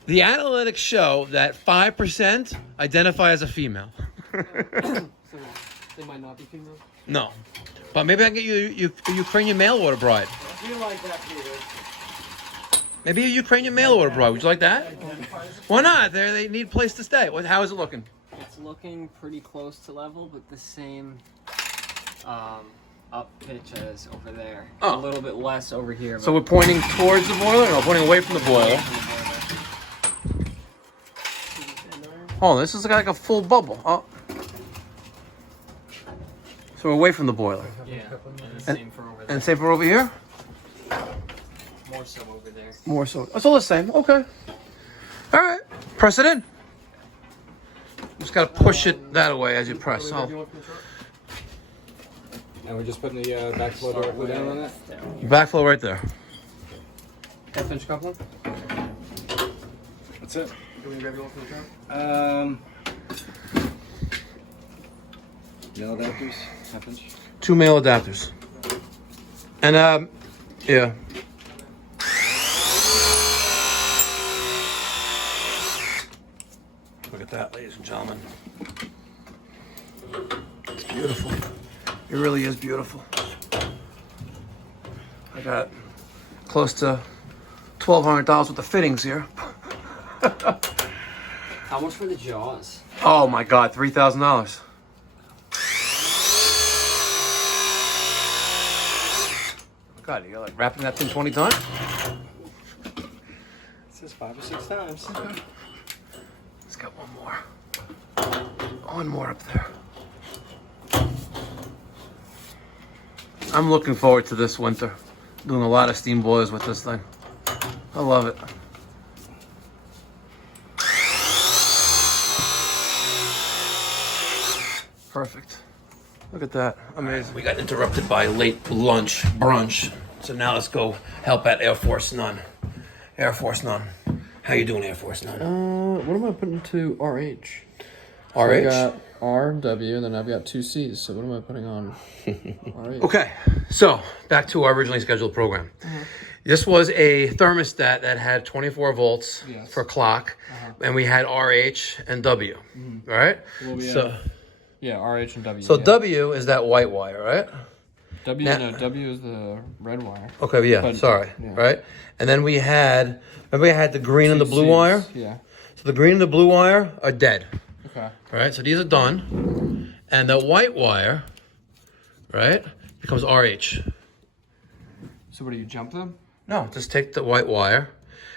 the analytics show that 5% identify as a female. So they might not be female. No. But maybe I can get you a Ukrainian mail order bride. I do like that, Peter. Maybe a Ukrainian mail order bride. Would you like that? Why not? They need a place to stay. How is it looking? It's looking pretty close to level, but the same up pitch as over there. Oh. A little bit less over here. So we're pointing towards the boiler? No, pointing away from the boiler. Oh, this is like a full bubble. Oh. So we're away from the boiler. Yeah, and the same for over there. And same for over here? More so over there. More so. It's all the same. Okay. All right. Press it in. Just got to push it that way as you press. Oh. And we're just putting the backflow directly down on it? Backflow right there. Half-inch coupling. That's it. Can we grab you one from the truck? Nail adapters, half-inch. 2 male adapters. And, yeah. Look at that, ladies and gentlemen. It's beautiful. It really is beautiful. I got close to $1,200 worth of fittings here. How much for the jaws? Oh my God, $3,000. God, you're like wrapping that thing 20 times? It says 5 or 6 times. Let's got one more. One more up there. I'm looking forward to this winter. Doing a lot of steam boilers with this thing. I love it. Perfect. Look at that. Amazing. We got interrupted by late brunch. So now let's go help at Air Force None. Air Force None. How you doing, Air Force None? What am I putting to RH? RH? So I got R, W, and then I've got 2 C's. So what am I putting on RH? Okay, so back to our originally scheduled program. This was a thermostat that had 24 volts for clock, and we had RH and W, all right? Well, we so, yeah, RH and W. so yeah. W is that white wire, right? W is the red wire. Okay, yeah, But- sorry, yeah. right? And then we had, remember we had the green and the blue C's, wire? Yeah. So the green and the blue wire are dead, Okay. right? So these are done. And the white wire, right, becomes RH. So what do you jump them? No, just take the white wire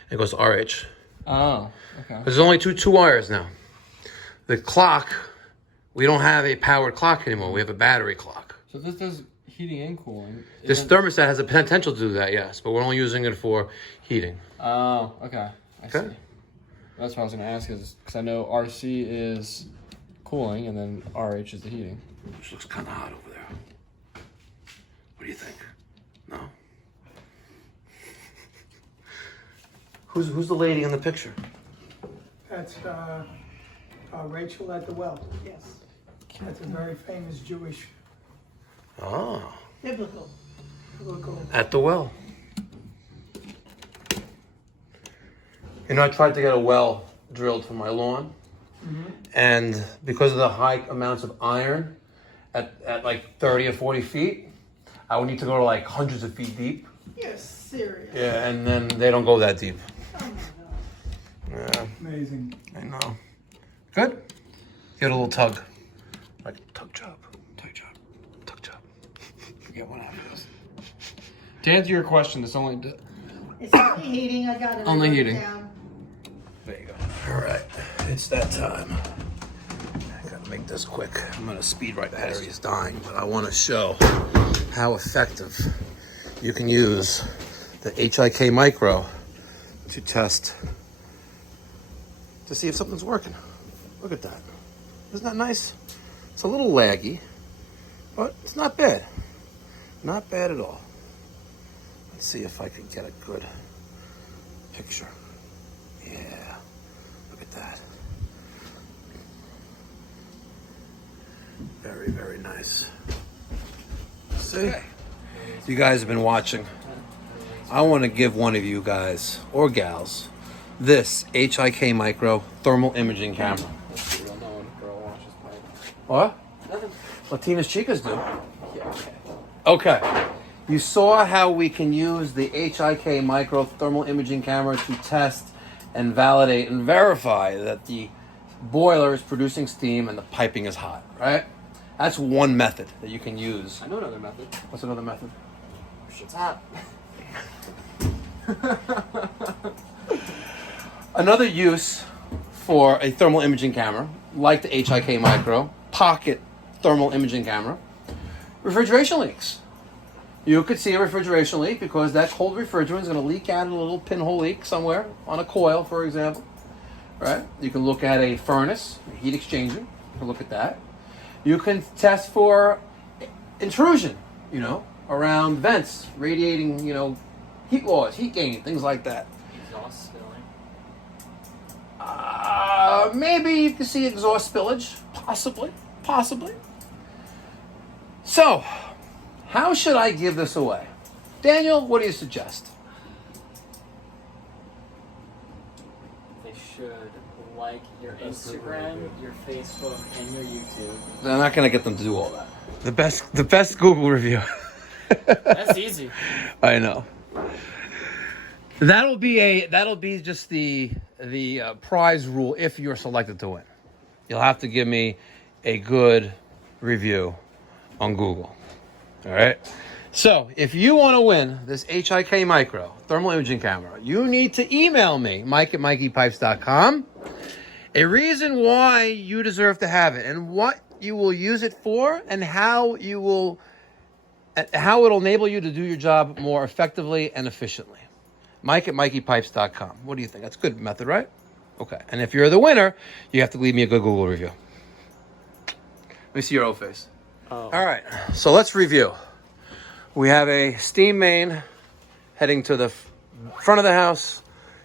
and it goes to RH. Oh, okay. There's only two wires now. The clock, we don't have a powered clock anymore. We have a battery clock. So this does heating and cooling. This Isn't- thermostat has a potential to do that, yes, but we're only using it for heating. Oh, okay. I Okay. see. That's what I was going to ask, is because I know RC is cooling and then RH is the heating. Which looks kind of hot over there. What do you think? No? Who's the lady in the picture? That's Rachel at the well. Yes, That's a very famous Jewish Oh, biblical. local. at the well. You know, I tried to get a well drilled for my lawn, and because of the high amounts of iron at like 30 or 40 feet, I would need to go to like hundreds of feet deep. You're serious. Yeah, and then they don't go that deep. Oh my God. Yeah, Amazing. I know. Good? Get a little tug. Like tug job. Tug job. Tug job. Forget what happened. To answer your question, it's only... It's only heating. I got it. Only I wrote it heating. down. There you go. All right, it's that time. I gotta make this quick. I'm gonna speed right. Battery is dying, but I want to show how effective you can use the HIKMicro to test to see if something's working. Look at that. Isn't that nice? It's a little laggy, but it's not bad. Not bad at all. Let's see if I can get a good picture. Yeah, look at that. Very, very nice. See? You guys have been watching. I want to give one of you guys, or gals, this HIKMicro thermal imaging camera. That's the real no one girl washes pipe. What? Nothing. Latinas chicas do. Yeah, okay. Okay. You saw how we can use the HIKMicro thermal imaging camera to test and validate and verify that the boiler is producing steam and the piping is hot, right? That's one method that you can use. I know another method. What's another method? Shit's hot. Another use for a thermal imaging camera, like the HIKMicro pocket thermal imaging camera, refrigeration leaks. You could see a refrigeration leak because that cold refrigerant is going to leak out a little pinhole leak somewhere on a coil, for example. Right? You can look at a furnace, a heat exchanger. You can look at that. You can test for intrusion, around vents, radiating, heat loss, heat gain, things like that. Exhaust spilling. Maybe you can see exhaust spillage, possibly. So, how should I give this away? Daniel, what do you suggest? They should like your Instagram, your Facebook, and your YouTube. They're not going to get them to do all that. The best Google review. That's easy. I know. That'll be just the prize rule if you're selected to win. You'll have to give me a good review on Google. All right. So if you want to win this HIKMicro thermal imaging camera, you need to email me, Mike@MikeyPipes.com, a reason why you deserve to have it and what you will use it for and how it'll enable you to do your job more effectively and efficiently. Mike@MikeyPipes.com. What do you think? That's a good method, right? Okay. And if you're the winner, you have to leave me a good Google review. Let me see your old face. Oh. All right. So let's review. We have a steam main heading to the front of the house,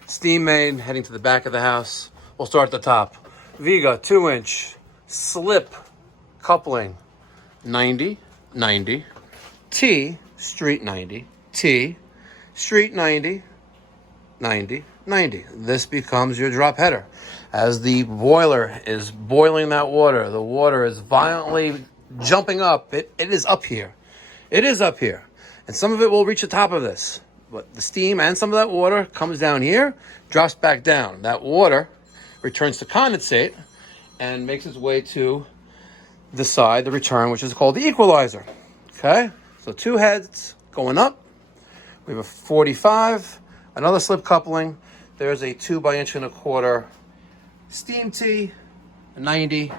steam main heading to the back of the house. We'll start at the top. Viega 2-inch slip coupling, 90, 90. T, street 90. T, street 90, 90, 90. This becomes your drop header. As the boiler is boiling that water, the water is violently jumping up. It is up here. It is up here. And some of it will reach the top of this. But the steam and some of that water comes down here, drops back down. That water returns to condensate and makes its way to the side, the return, which is called the equalizer. Okay? So two heads going up. We have a 45, another slip coupling. There's a 2x1.25 steam T, a 90,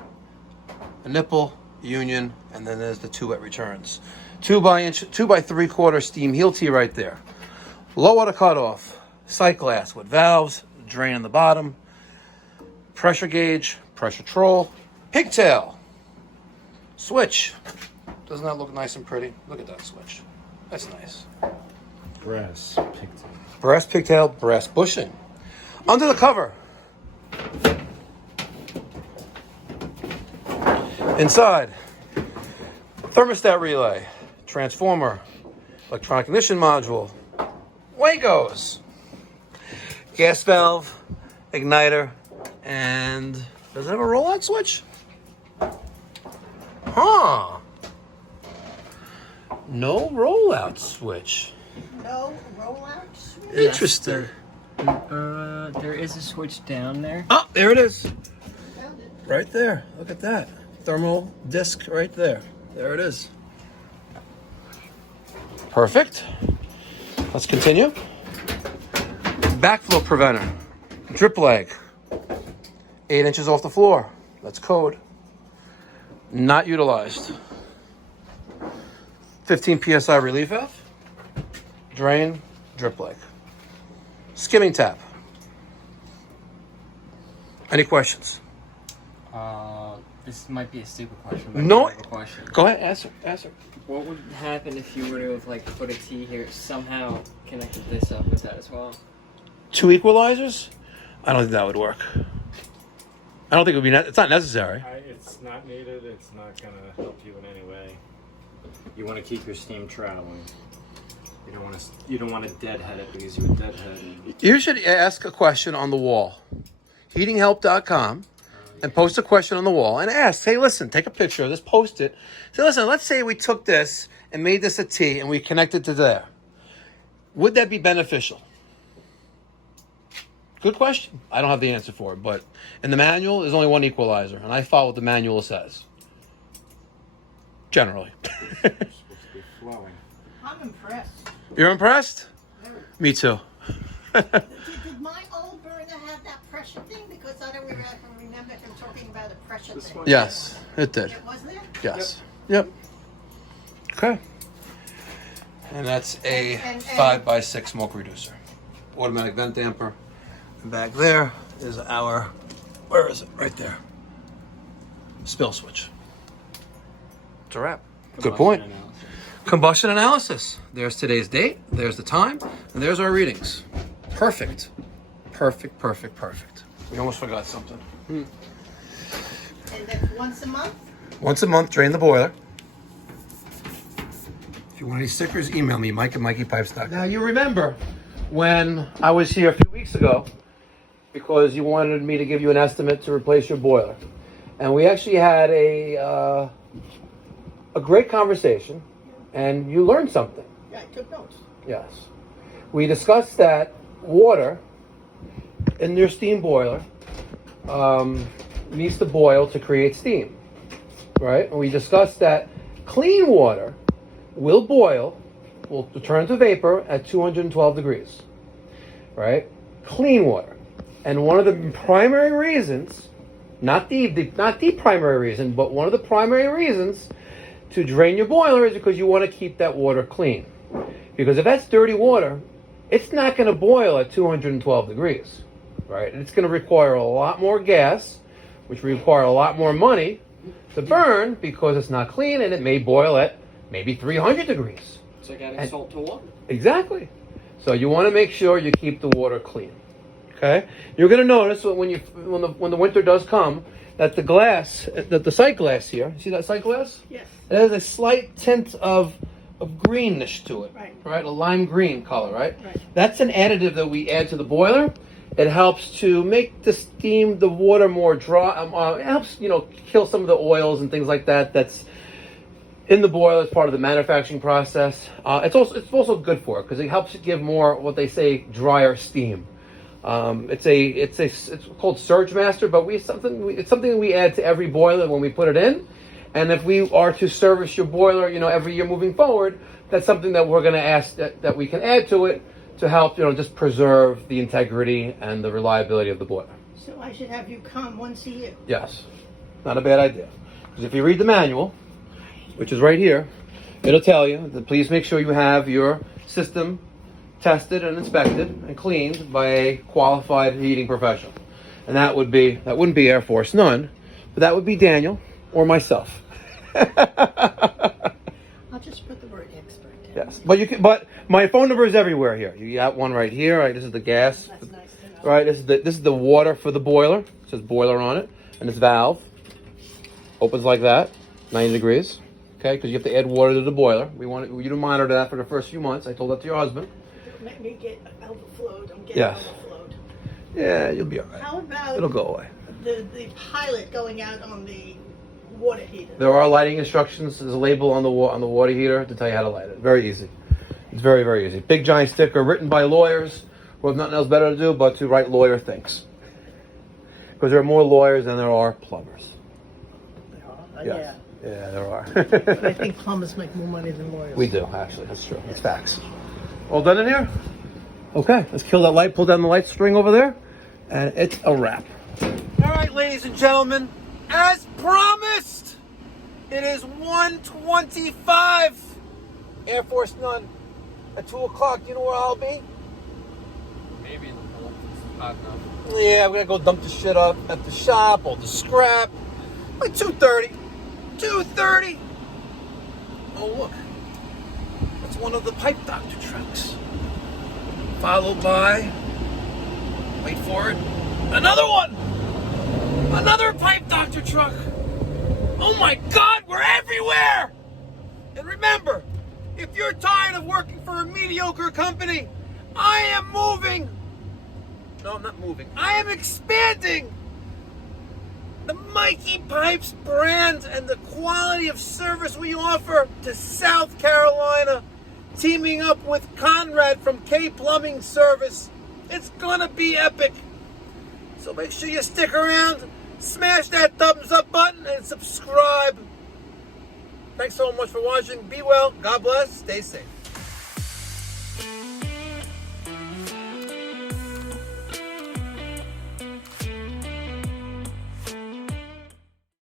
a nipple, union, and then there's the two wet returns. 2x3/4 steam heel T right there. Low water cutoff, sight glass with valves, drain in the bottom, pressure gauge, pressure troll, pigtail, switch. Doesn't that look nice and pretty? Look at that switch. That's nice. Brass pigtail. Brass pigtail, brass bushing. Under the cover. Inside, thermostat relay, transformer, electronic ignition module, Wagos, gas valve, igniter, and does it have a rollout switch? Huh. No rollout switch. No rollout switch? Interesting. There is a switch down there. Oh, there it is. Found it. Right there. Look at that. Thermal disc right there. There it is. Perfect. Let's continue. Backflow preventer. Drip leg. 8 inches off the floor. That's code. Not utilized. 15 PSI relief valve. Drain. Drip leg. Skimming tap. Any questions? This might be a stupid question, but No. I have a question. Go ahead, answer. What would happen if you were to have, like, put a T here, somehow connected this up with that as well? 2 equalizers? I don't think that would work. I don't think it would be. It's not necessary. It's not needed. It's not going to help you in any way. You want to keep your steam traveling. You don't want to deadhead it because you would deadhead. You should ask a question on the wall. Heatinghelp.com. And post a question on the wall and ask, hey, listen, take a picture of this, post it. Say, listen, let's say we took this and made this a T and we connected to there. Would that be beneficial? Good question. I don't have the answer for it, but in the manual, there's only 1 equalizer, and I follow what the manual says. Generally. It's supposed to be flowing. I'm impressed. You're impressed? Me too. Did my old burner have that pressure thing? Because I don't remember him talking about a pressure thing. Yes, it did. It was there? Yes. Yep. Okay. And that's a And- 5x6 smoke reducer. Automatic vent damper. And back there is our, where is it? Right there. Spill switch. It's a wrap. Good point. Combustion analysis. There's today's date, there's the time, and there's our readings. Perfect. Perfect. We almost forgot something. And that's once a month? Once a month, drain the boiler. If you want any stickers, email me, Mike at MikeyPipes.com. Now, you remember when I was here a few weeks ago because you wanted me to give you an estimate to replace your boiler. And we actually had a great conversation, and you learned something. Yeah, I took notes. Yes. We discussed that water in your steam boiler needs to boil to create steam, right? And we discussed that clean water will boil, will turn to vapor at 212 degrees, right? Clean water. And one of the primary reasons, not the primary reason, but one of the primary reasons to drain your boiler is because you want to keep that water clean. Because if that's dirty water, it's not going to boil at 212 degrees, right? And it's going to require a lot more gas, which require a lot more money to burn because it's not clean, and it may boil at maybe 300 degrees. It's like adding salt to water. Exactly. So you want to make sure you keep the water clean. Okay? You're going to notice when the winter does come that the glass, that the sight glass here, see that sight glass? Yes. It has a slight tint of greenish to it, Right. A lime green color, right? Right. That's an additive that we add to the boiler. It helps to make the water more dry. It helps, kill some of the oils and things like that. That's in the boiler as part of the manufacturing process. It's also good for it because it helps it give more what they say drier steam. It's called Surge Master, but it's something we add to every boiler when we put it in. And if we are to service your boiler, every year moving forward, that's something that we're going to ask that we can add to it to help, just preserve the integrity and the reliability of the boiler. So I should have you come once a year. Yes, not a bad idea. Because if you read the manual, which is right here, it'll tell you that please make sure you have your system tested and inspected and cleaned by a qualified heating professional. And that wouldn't be Air Force None, but that would be Daniel or myself. I'll just put the word expert in. Yes, but my phone number is everywhere here. You got one right here. Right, this is the gas. That's nice to know. Right, this is the water for the boiler. It says boiler on it, and this valve opens like that, 90 degrees. Okay, because you have to add water to the boiler. We want you to monitor that for the first few months. I told that to your husband. Let me get overflowed. I'm getting Yes. overflowed. Yeah, you'll be all right. How about It'll go away. the pilot going out on the water heater? There are lighting instructions. There's a label on the water heater to tell you how to light it. Very easy. It's very, very easy. Big giant sticker written by lawyers who have nothing else better to do but to write lawyer things. Because there are more lawyers than there are plumbers. Yes. Yeah, there are. But I think plumbers make more money than lawyers. We do, actually. That's true. It's facts. All done in here? Okay, let's kill that light. Pull down the light string over there. And it's a wrap. All right, ladies and gentlemen. As promised, it is 1:25. Air Force None. At 2 o'clock, you know where I'll be? Maybe in the pool. Hot enough. Yeah, we're gonna go dump the shit up at the shop, all the scrap. Like 2:30. 2:30. Oh look, that's one of the pipe doctor trucks. Followed by, wait for it, another one. Another pipe doctor truck. Oh my God, we're everywhere. And remember, if you're tired of working for a mediocre company, I am moving. No, I'm not moving. I am expanding the Mikey Pipes brand and the quality of service we offer to South Carolina, teaming up with Conrad from K Plumbing Service. It's gonna be epic. So make sure you stick around, smash that thumbs up button, and subscribe. Thanks so much for watching. Be well. God bless. Stay safe.